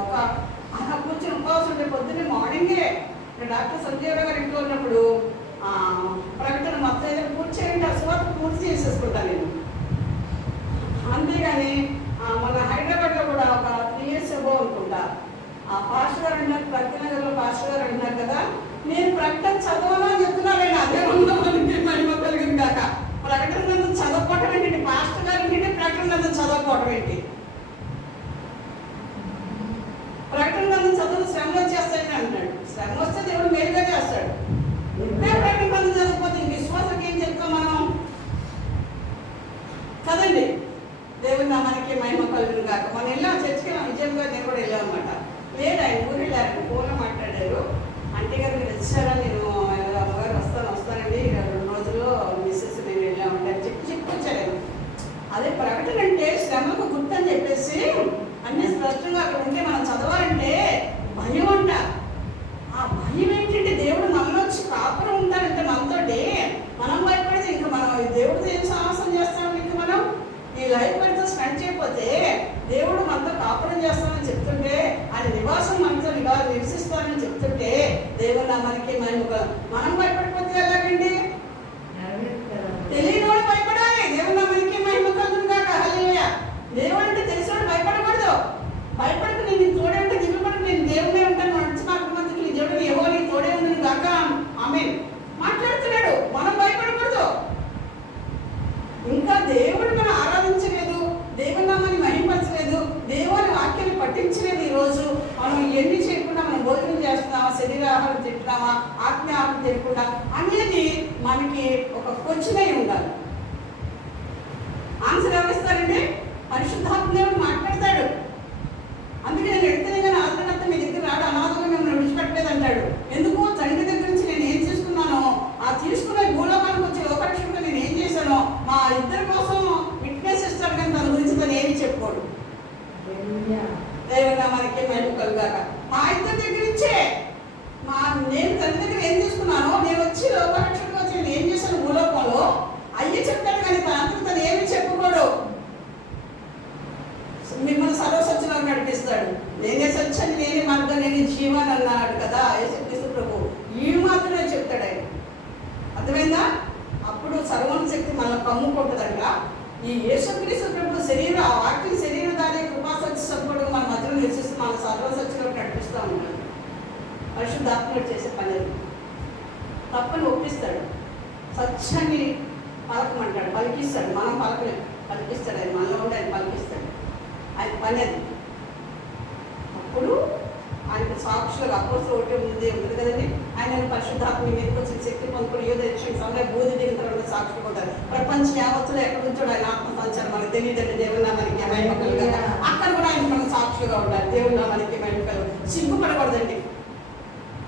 అలా కూర్చొని ఉపవాసం ఉండే పొద్దున్నే మార్నింగే డాక్టర్ సంజీవరావు గారు ఇంట్లో ఉన్నప్పుడు ప్రకటన మొత్తం ఏదైనా పూర్తి చేయండి, ఆ సువార్త పూర్తి చేసేసుకుంటాను నేను. అంతేగాని మన హైదరాబాద్లో కూడా ఒక 3 years ago అనుకుంటా ఆ పాస్టర్ గారు అంటున్నారు, ప్రజ్ఞనగర్లో పాస్టర్ గారు అంటున్నారు కదా, నేను ప్రకటన చదవను అని చెప్తున్నాను. అదే మనకి మహిమ కలిగింది కాక. ప్రకటన గ్రంథం చదవకపోవటం ఏంటి? పాస్టర్ గారు ఏంటంటే ప్రకటన గ్రంథం చదవకపోవటం ఏంటి? ప్రకటన గ్రంథం చదువు శ్రమలు వచ్చేస్తాయని అంటున్నాడు. శ్రమ వస్తే దేవుడు మేలుగా చేస్తాడు. ఇప్పుడే ప్రకటన గ్రంథం చదవకపోతే విశ్వాసకి ఏం చెప్తాం మనం కదండి. దేవుడు నా మనకి మహిమ కలుగును కాక. మనం వెళ్ళాం చర్చికి, విజయం గారు నేను కూడా వెళ్ళాం అనమాట. లేదు ఆయన ఊరు వెళ్ళారు, ఫోన్లో మాట్లాడారు. అంటే గారు మీరు వచ్చారా? నేను అమ్మగారు వస్తానండి 2 రోజుల్లో మిస్సెస్ నేను వెళ్ళామంటే అని చెప్పి వచ్చారు. అదే ప్రకటన అంటే శ్రమకు గుర్తు అని చెప్పేసి అన్ని స్పష్టంగా అక్కడ ఉంటే మనం చదవాలంటే భయం అంట. ఆ భయం ఏంటంటే దేవుడు మనలో వచ్చి కాపురం ఉంటారంటే మనతోటి మనం భయపడితే ఇంకా మనం దేవుడితో ఏం సాహసం చేస్తామని ఇంకా మనం ఈ లైఫ్ మనతో స్పెండ్ చేయకపోతే దేవుడు మనతో కాపురం చేస్తామని చెప్తుంటే ఆయన నివాసం మనతో నివసిస్తానని చెప్తుంటే దేవుడు నా మనకి మనం భయపడిపోతే ఎలాగండి? తెలియని వాడు భయపడాలి. దేవుడు నా మనకి మహిమ కలుగును గాక. హల్లెలూయా. దేవుడు అంటే తెలిసినవాడు భయపడకూడదు. భయపడకు, నేను తోడే ఉంటే దిగుపడకు, నేను దేవుడే ఉంటాను. మంచి మార్గమంతుడు నీ దేవుడు యెహోవా నీకు తోడే ఉంది గాక. ఆమేన్. మాట్లాడుతున్నాడు, మనం భయపడకూడదు. ఇంకా దేవుడు మనం ఆరాధించలేదు, దేవుని నామాన్ని మహింపరచలేదు, దేవుని వాక్యాన్ని పఠించలేదు. ఈరోజు మనం ఎన్ని చేయకుండా మనం భోజనం చేస్తున్నామా, శరీరాహారం తింటున్నామా, ఆత్మీయాహారం తినకుండా అనేది మనకి ఒక క్వశ్చన్ అయి ఉండాలి. ఆన్సర్ ఎవరు ఈ యేసుక్రీస్తు ప్రభు శరీరం, ఆ వాక్యం శరీరధారి కృపా సత్య సంపూర్ణంగా మన మధ్యలో నివసిస్తూ మన సర్వసత్యంలోకి నడిపిస్తూ ఉన్నాడు. పరిశుద్ధాత్ముడు చేసే పని అది. తప్పని ఒప్పిస్తాడు, సత్యాన్ని పలకమంటాడు, పలికిస్తాడు. మనం పలకలేము, పలికిస్తాడు. ఆయన మనలో ఉండి ఆయన పలికిస్తాడు. ఆయన పని అది. అప్పుడు ఆయనకు సాక్షులుగా అపోస్తులు ఒకటే ముందే ఉంటుంది కదండి. ఆయన పరిశుద్ధాత్మ మీదకి వచ్చిన శక్తి పొందుకుని యోధ సమయం బోధి దిగిన తర్వాత సాక్షులు ఉంటారు. ప్రపంచ యావత్తులో ఎక్కడ ఉంచాడు ఆయన ఆత్మ సంచారం మనకు తెలియదండి. దేవుడు మనకి మైమకలుగా అక్కడ కూడా ఆయన మనం సాక్షులుగా ఉండాలి. దేవుడు మనకి మైమకలు. సిగ్గుపడకూడదండి.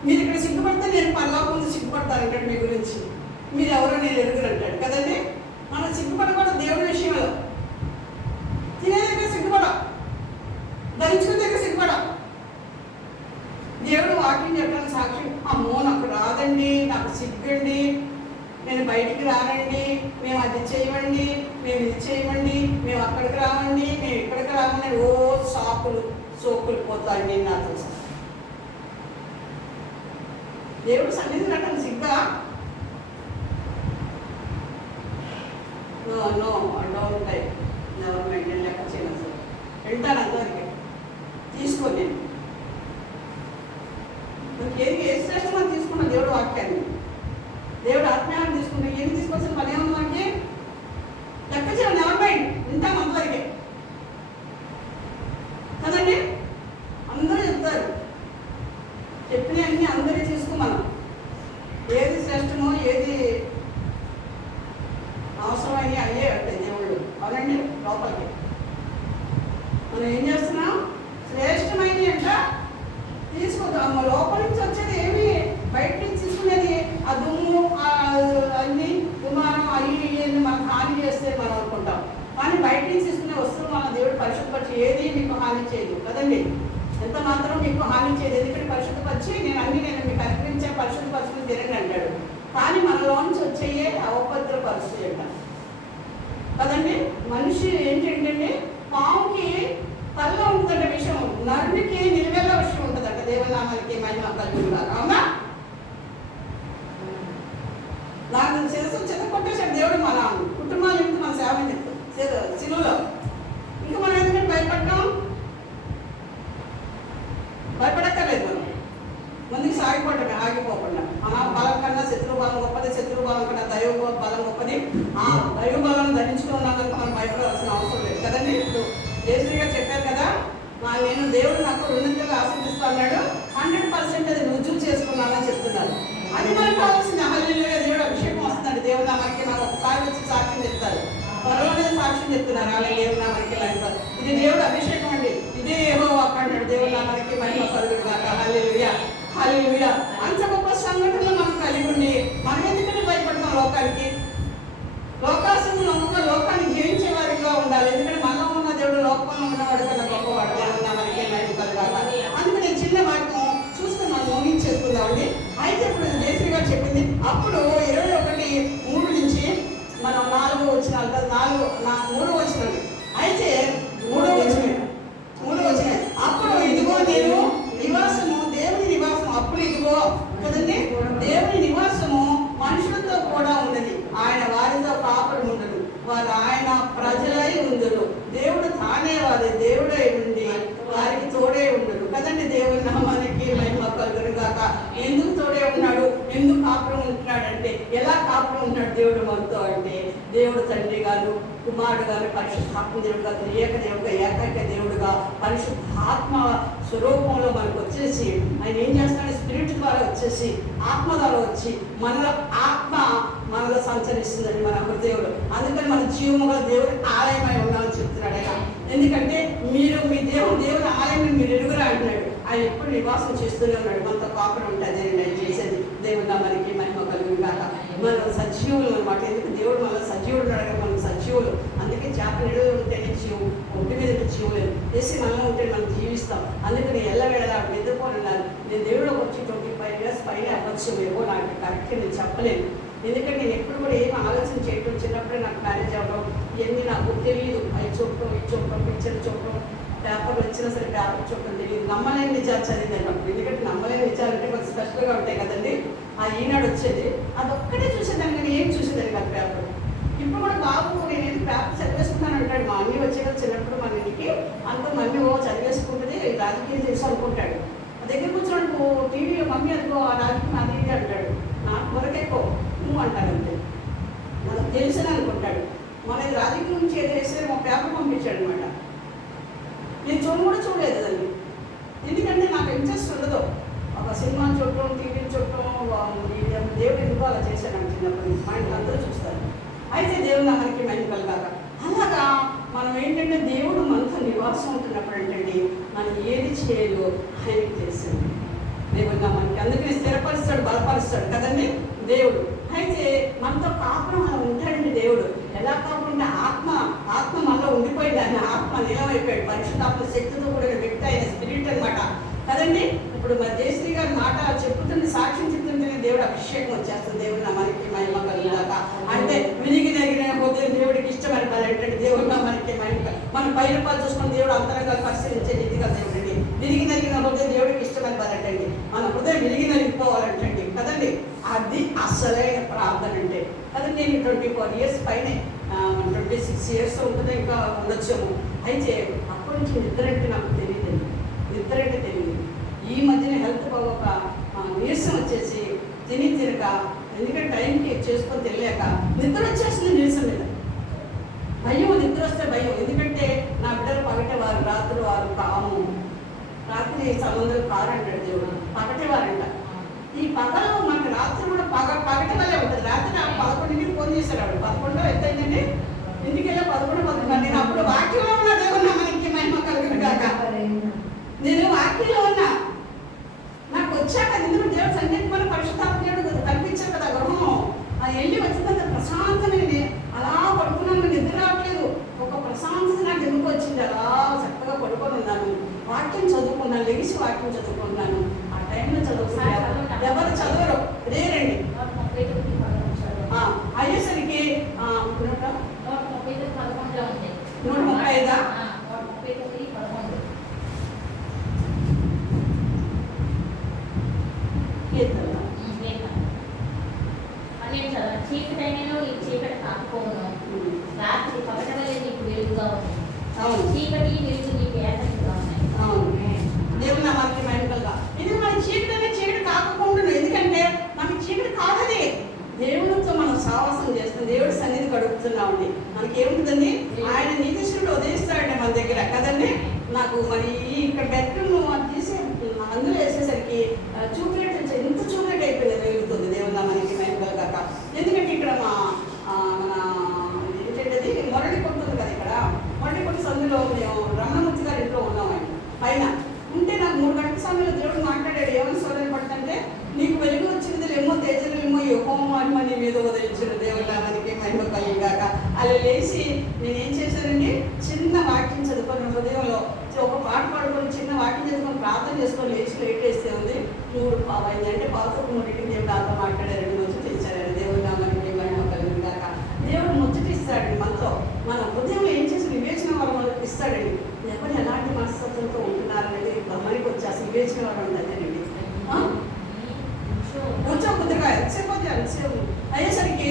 మీరు ఇక్కడ సిగ్గుపడితే నేను పరలోకం ముందు సిగ్గుపడతానంటాడు మీ గురించి. మీరు ఎవరో నేను ఎరుగురు అంటాడు కదండి. మనం సిగ్గుపడకూడదు దేవుడి విషయంలో. తినే దగ్గర సిగ్గుపడం, ధరించుకునే దగ్గర సిగ్గుపడం. దేవుడు వాక్యం చెప్పడానికి సాక్షి, అమ్మో నాకు రాదండి, నాకు సిగ్గండి, నేను బయటికి రానండి, మేము అది చేయమండి, మేము ఇది చేయమండి, మేము అక్కడికి రావండి, మేము ఇక్కడికి రావండి, ఓ సోకులు పోతాండి నాతో. దేవుడు సన్నిధి కట్టడం సిగ్గా? No don't type never maintain లెక్క చేయను సార్. వెళ్తాను అంతవరకే, తీసుకోండి. నేను ఏ శ్రేష్టం అని తీసుకున్నా దేవుడు వాక్యాన్ని, దేవుడు ఆత్మీయాన్ని తీసుకుంటే ఏమి తీసుకొచ్చిన పని ఏమన్నా మనకి లెక్క చేయాలి. నెవర్ మైండ్, వింటాం అంతవరకే కదండి. అందరూ చెప్తారు, చెప్పినవన్నీ అందరూ తీసుకోమనం. ఏది శ్రేష్టమో ఏది అవసరమని అయ్యే ఉంటాయి దేవుళ్ళు. అవునండి, లోపలికి మనం ఏం చేస్తున్నాం? శ్రేష్టమైనవి అంట తీసుకోదాము. లోపల నుంచి వచ్చేది ఏమి బయట నుంచి తీసుకునేది ఆ దుమ్ము, అన్ని దుమారం, అవి మనకు హాని చేస్తే మనం అనుకుంటాం. కానీ బయట నుంచి తీసుకునే వస్తువులు మన దేవుడు పరిశుద్ధపరిచి ఏది మీకు హాని చేయదు కదండి. ఎంత మాత్రం మీకు హాని చేయదు. ఎందుకంటే పరిశుద్ధపరిచి నేను మీకు అర్పించే పరిశుద్ధపరచుకుని తినండి అంటాడు. కానీ మనలో నుంచి వచ్చేయే అవపద్రపరుస్తాయి అంట కదండి. మనిషి ఏంటంటే పాముకి తల్లో ఉంటుందంటే విషయం, నరునికి నిలువెల్ల విషయం ఉంటుందంట. దేవనామానికి మహిమ కలుగుతారు. అవునా? దాని శిరస్సు చెత్తకొట్టేసాడు దేవుడు. మన కుటుంబాల నుంచి మన సేవ సిలువలో. ఇంకా మనం ఎందుకంటే భయపడక్కర్లేదు. మనం ముందుకు సాగిపోవటమే, ఆగిపోకుండా. మన బలం కన్నా శత్రు బలం గొప్పది, శత్రు బలం కన్నా దైవ బలం గొప్పది. ఆ దైవ బలం ధరించుకున్నాం కనుక మనం భయపడాల్సిన అవసరం లేదు కదండి. ఇప్పుడు జయశ్రీ గారు చెప్పారు కదా, నేను దేవుడు నాకు ఉన్నతంగా ఆశీర్దిస్తా అన్నాడు. 100% అది రుజువు చేసుకున్నానని చెప్తున్నారు. అది మనకు కావాల్సింది. హల్లెలూయా, దేవుడు అభిషేకం వస్తున్నాడు. దేవుడు మనకి నాకు ఒకసారి వచ్చి సాక్ష్యం చెప్తారు, పర్వాలేదు సాక్ష్యం చెప్తున్నారు. అలా దేవుడు మనకి అంటారు. ఇది దేవుడు అభిషేకం అండి. ఇదే యెహోవా అన్నాడు. దేవుడు మనకి మహిమ కలుగుగాక. హల్లెలూయా, హల్లెలూయా. అంత గొప్ప సంఘటనలు మనం కలిగి ఉండి మనం ఎందుకంటే భయపడతాం లోకానికి? లోకాశము నమ్మక లోకాన్ని జయించే వారిగా ఉండాలి. ఎందుకంటే మనలో ఉన్న దేవుడు లోకంలో ఉన్నవాడు కన్నా గొప్పవాడు. దేవుడు మనకి మహిమ కలుగాక. అందుకే నేను చిన్న వాక్యం చూస్తే మనం ముగించేసుకుందామండి. అయితే ఇప్పుడు జయశ్రీ గారు చెప్పింది. అప్పుడు 21:3 నుంచి మనం 4వ వచనాలు కదా, 3వ వచనం. అయితే 3వ వచనం, అప్పుడు ఇదిగో నేను నివాసము, దేవుని నివాసము. అప్పుడు ఇదిగో కదండి, దేవుని నివాసము మనుషులతో కూడా ఉన్నది. ఆయన వారితో కాపురం ఉండడు, వారు ఆయన ప్రజలై ఉండును. దేవుడు తానే వారి దేవుడై ఉండి వారికి తోడే ఉండడు కదండి. దేవుని నామానికి మహిమ కలుగుగాక. ఎందుకు తోడే ఉన్నాడు? ఎందుకు కాపురం ఉంటున్నాడు అంటే, ఎలా కాపురం ఉంటున్నాడు దేవుడు మనతో అంటే, దేవుడు తండ్రి గారు, కుమారుడు గారు, పరిశుద్ధాత్మ దేవుడుగా, ఏకదేవుడుగా, ఏకైక దేవుడుగా, పరిశుద్ధాత్మ స్వరూపంలో మనకు వచ్చేసి ఆయన ఏం చేస్తున్నాడు? స్పిరిట్ ద్వారా వచ్చేసి, ఆత్మ ద్వారా వచ్చి మనలో సంచరిస్తుందండి మన హృదయంలో. అందుకని మన జీవముగా దేవుడి ఆలయమై ఉన్నామని చెప్తున్నాడు ఆయన. ఎందుకంటే మీరు మీ దేవుని ఆలయం మీరు ఎరుగురా అంటున్నాడు. ఆయన ఎప్పుడు నివాసం చేస్తూనే ఉన్నాడు. మనతో కాపురం ఉంటుంది ఆయన చేసేది. దేవుడు మనకి మహిమ కలుగుగాక. మనం సజీవులు అనమాట. ఎందుకు దేవుడు మన సజీవుడు ఉన్నాడు కదా, మనం సజీవులు. అందుకే చేప నిడుదల ఉంటేనే జీవం, ఒంటి మీద జీవులేదు చేసి మనలో ఉంటే మనం జీవిస్తాం. అందుకని ఎల్లవేళలా నిద్రపోని ఉన్నారు. నేను దేవుడికి వచ్చి 25 years పైన అవ్వచ్చు, ఏమో నాకు కరెక్ట్గా నేను చెప్పలేను. ఎందుకంటే నేను ఎప్పుడు కూడా ఏమి ఆలోచన చేయటం, చిన్నప్పుడే నాకు మ్యారేజ్ అవ్వడం ఇవన్నీ నాకు తెలియదు. అవి చూడటం, ఇది చూడటం, పిక్చర్ చూడటం, పేపర్లు వచ్చినా సరే పేపర్ చూడటం తెలియదు. నమ్మలేని నిజాలు చదివింది అన్నప్పుడు. ఎందుకంటే నమ్మలేని నిజాలంటే కొంచెం స్పెషల్గా ఉంటాయి కదండి. ఆ ఈనాడు వచ్చేది, అదొక్కడే చూసేదాన్ని, కానీ ఏం చూసేదాన్ని కాదు పేపర్. ఇప్పుడు కూడా బాబు నేను పేపర్ చదివేసి మమ్మీ చదివేసుకుంటుంది రాజకీయం తెలుసు అనుకుంటాడు. దగ్గర కూర్చోండి టీవీలో మమ్మీ అనుకో ఆ రాజకీయం అది ఇది అంటాడు. నాకు కొరకెక్కో నువ్వు అంటాడు అంతే, నాకు తెలుసని అనుకుంటాడు. మనది రాజకీయం నుంచి ఏదో వేస్తే మా పేపర్ పంపించాడు అనమాట. నేను కూడా చూడలేదు దాన్ని, ఎందుకంటే నాకు ఇంట్రెస్ట్ ఉండదు. ఒక సినిమా చూడటం, టీవీని చూడటం, దేవుడు ఎందుకు అలా చేశాను చిన్నప్పటి నుంచి. మా ఇంట్లో అందరూ చూస్తారు. అయితే దేవుడు మనకి మైండ్ కలగాక అలాగా మనం ఏంటంటే దేవుడు మనతో నివాసం ఉంటున్నప్పుడు ఏంటంటే మనం ఏది చేయాలో ఆయనకి తెలిసింది. దేవుడు మనకి అందుకని స్థిరపరుస్తాడు, బలపరుస్తాడు కదండి దేవుడు. అయితే మనతో కాపురం అలా ఉంటాడండి దేవుడు. ఎలా కాకుండా ఆత్మ మనలో ఉండిపోయింది. ఆయన ఆత్మ నిలవైపోయాడు. పరిశుద్ధాత్మ శక్తితో కూడిన వ్యక్తి అయిన స్పిరిట్ అనమాట కదండి. ఇప్పుడు మరి జయశ్రీ గారి మాట చెప్పుతుంటే, సాక్ష్యం చెప్తుంటేనే దేవుడు అభిషేకం వచ్చేస్తుంది. దేవుడు నా మనకి మహిమ కలిగాక అంటే విరిగి నగిన పోతే దేవుడికి ఇష్టమైన పని ఏంటంటే దేవుడు నా మనకి మహిమ. మనం పైన పని చూసుకుని దేవుడు అంతరంగా పరిశీలించే నీతిగా దేవుడు అండి. విరిగి నగిన పోతే దేవుడికి ఇష్టమైన పని ఏంటండి మన హృదయం విరిగి నలిగిపోవాలంటండి కదండి. అది అసలైన ప్రార్థన అంటే కదండి. నేను 24 years పైనే 26 years ఉంటుంది, ఇంకా ఉండొచ్చాము. అయితే అప్పటి నుంచి నిద్ర అంటే నాకు తెలియదండి, నిద్ర అంటే తెలియదు. ఈ మధ్యన హెల్త్ బాగోక నీరసం వచ్చేసి తినక, ఎందుకంటే టైంకి చేసుకొని తెలియక నిద్ర వచ్చేస్తుంది. నీరసం మీద భయం, నిద్ర వస్తే భయం. ఎందుకంటే నా బిడ్డలు పగటేవారు, రాత్రి వారు కాము. రాత్రి సంబంధం కారు అంటాడు దేవుడు, పగటేవారంట. ఈ పగలు మనకి రాత్రి కూడా పగటి వల్లే ఉంటుంది. రాత్రి 11కి ఫోన్ చేశాడు ఆవిడ. 11 ఎంత అయిందండి? ఇంటికి వెళ్ళి 11 నేను అప్పుడు వాక్యంలో ఉన్నా. దేవుడు మనకి మహిమ కలుగును గాక. నేను వాక్యంలో ఉన్నా. నాకు వచ్చాక ఎందుకు దేవుడు సంగీతమైన పరిశుద్ధాత్మ కనిపించారు కదా గృహం. వెళ్ళి వచ్చినంత ప్రశాంతమైనది. అలా పడుకున్నాను, నిద్ర రావట్లేదు. ఒక ప్రశాంతత నాకు ఎందుకు వచ్చింది. అలా చక్కగా పడుకొని ఉన్నాను, వాక్యం చదువుకున్నాను, లెగిసి వాక్యం చదువుకున్నాను. ఆ టైంలో చదువుకున్నాను. ఎవరు చదవరు, రేరండి. అయ్యేసరికి 135 చీకటైనను ఈ చీకటి కాకపోను, రాత్రి పగటవలే నీకు వెలుగుగా ఉంది. అవును, చీకటి వెలుగు నీకు ఏకగా ఉన్నాయి. అవును, దేవుడు మనకి మైండ్గా. ఇది మన చీకటి కాకుండా, ఎందుకంటే మనకి చీకటి కాదని దేవుడితో మనం సావాసం చేస్తాం. దేవుడి సన్నిధి గడుపుతున్నామండి. మనకి ఏముంటుందండి, ఆయన నీతిశ్వరుడు ఉదయిస్తాడండి మన దగ్గర కదండి. నాకు మరి ఇక్కడ బెడ్రూమ్ తీసి అందులో వేసేసరికి చూపులెట్ ఎంత చూపులెట్ అయిపోయింది, వెలుగుతుంది. దేవుడు మనకి మైండ్గా కాక. ఎందుకంటే ఇక్కడ మన ఏంటంటే మొరటి కొట్టుంది కదా, ఇక్కడ మొరటి కొట్టు సందులో మేము రమణమూర్తి గారి ఇంట్లో ఉన్నామండి. పైన ఉంటే నాకు 3 గంటల సమయంలో దేవుడు మాట్లాడాడు. ఏమని సోదరు పడుతుంటే, నీకు వెలుగు వచ్చింది ఏమో, తేజలేమో యెహోవా అని నీ మీద ఉదయించిన దేవుళ్ళ మనకి మహిమ కలిగాక. అలా లేచి నేనేం చేశానండి, చిన్న వాక్యం చదువుకొని హృదయంలో ఒక పాట పాడుకొని చిన్న వాక్యం చదువుకొని ప్రార్థన చేసుకొని లేచి లేట్ వేస్తే ఉంది 3 పావు అయింది. అంటే పావుతో 3కి దేవుడు నాతో మాట్లాడారండి, ముచ్చట ఇచ్చారండి. దేవుళ్ళ మనకి మహిమ కలిగాక. దేవుడు ముచ్చట ఇస్తాడండి మనతో. మన హృదయంలో ఏం చేసి వివేచన వరం మనకి ఇస్తాడండి. ఎవరు ఎలాంటి మనస్తత్వంతో ఉంటున్నారనేది గమనికి వచ్చేసి వివేచన వరం ఉందండి. కొంచెం కొద్దిగా ఎంతసేపు అయ్యేసరికి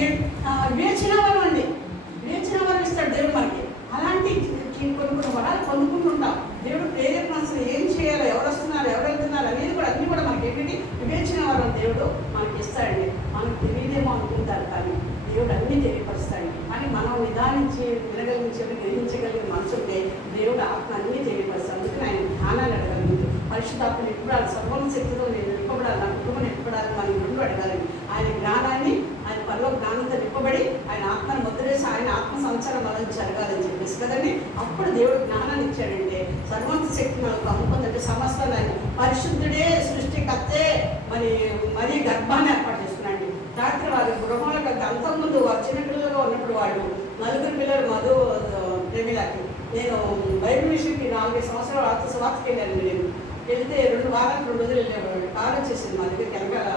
వివేచన వరం అండి. వివేచన వరం ఇస్తాడు దేవుడు మనకి. అలాంటి కొన్ని వరాలు పొందుకుంటుంటాం. దేవుడు ప్రేరేపణ అసలు ఏం చేయాలో, ఎవరు వస్తున్నారు, ఎవరు వెళ్తున్నారు అనేది కూడా అన్నీ కూడా మనకి ఏంటంటే వివేచన వరం దేవుడు మనకి ఇస్తాడండి. మనకు తెలియదేమో అనుకుంటారు, కానీ దేవుడు అన్నీ తెలియపరుస్తాడు. కానీ మనం నిదానించి గ్రహించగలిగిన మనసుంటే దేవుడు ఆత్మ అన్నీ తెలియపరుస్తాడు. అందుకని ఆయన జ్ఞానాన్ని అడగలిగింది. పరిశుద్ధాత్మను నింపడాలి, సర్వం శక్తితో నేను నింపబడాలి, నా కుటుంబం నింపబడాలి. మనం 2 అడగాలని ఆయన జ్ఞానాన్ని, ఆయన పనిలో జ్ఞానంతో నింపబడి ఆయన ఆత్మను ముద్రేసి ఆయన ఆత్మ సంచారం మనం జరగాలని చెప్పేసి కదండి. అప్పుడు దేవుడు జ్ఞానాన్ని ఇచ్చాడంటే సర్వంత శక్తి మనకు అమ్ముకుందంటే సమస్తాన్ని ఆయన పరిశుద్ధుడే, సృష్టికర్తే మరీ గర్భాన్ని ఏర్పాటు చేసుకున్నాడు. రాత్రి వారి గృహంలో అంతకుముందు వారు చిన్నపిల్లలుగా ఉన్నప్పుడు వాళ్ళు 4 పిల్లలు మధు ప్రేమిలాకి నేను బైబిల్ విషయంకి 4 సంవత్సరాలు ఆత్మసవార్తకి వెళ్ళాను. నేను వెళ్తే 2 వారాలకు 2 రోజులు వెళ్ళేవాడు. కారు వచ్చేసింది మా దగ్గర వెనకాల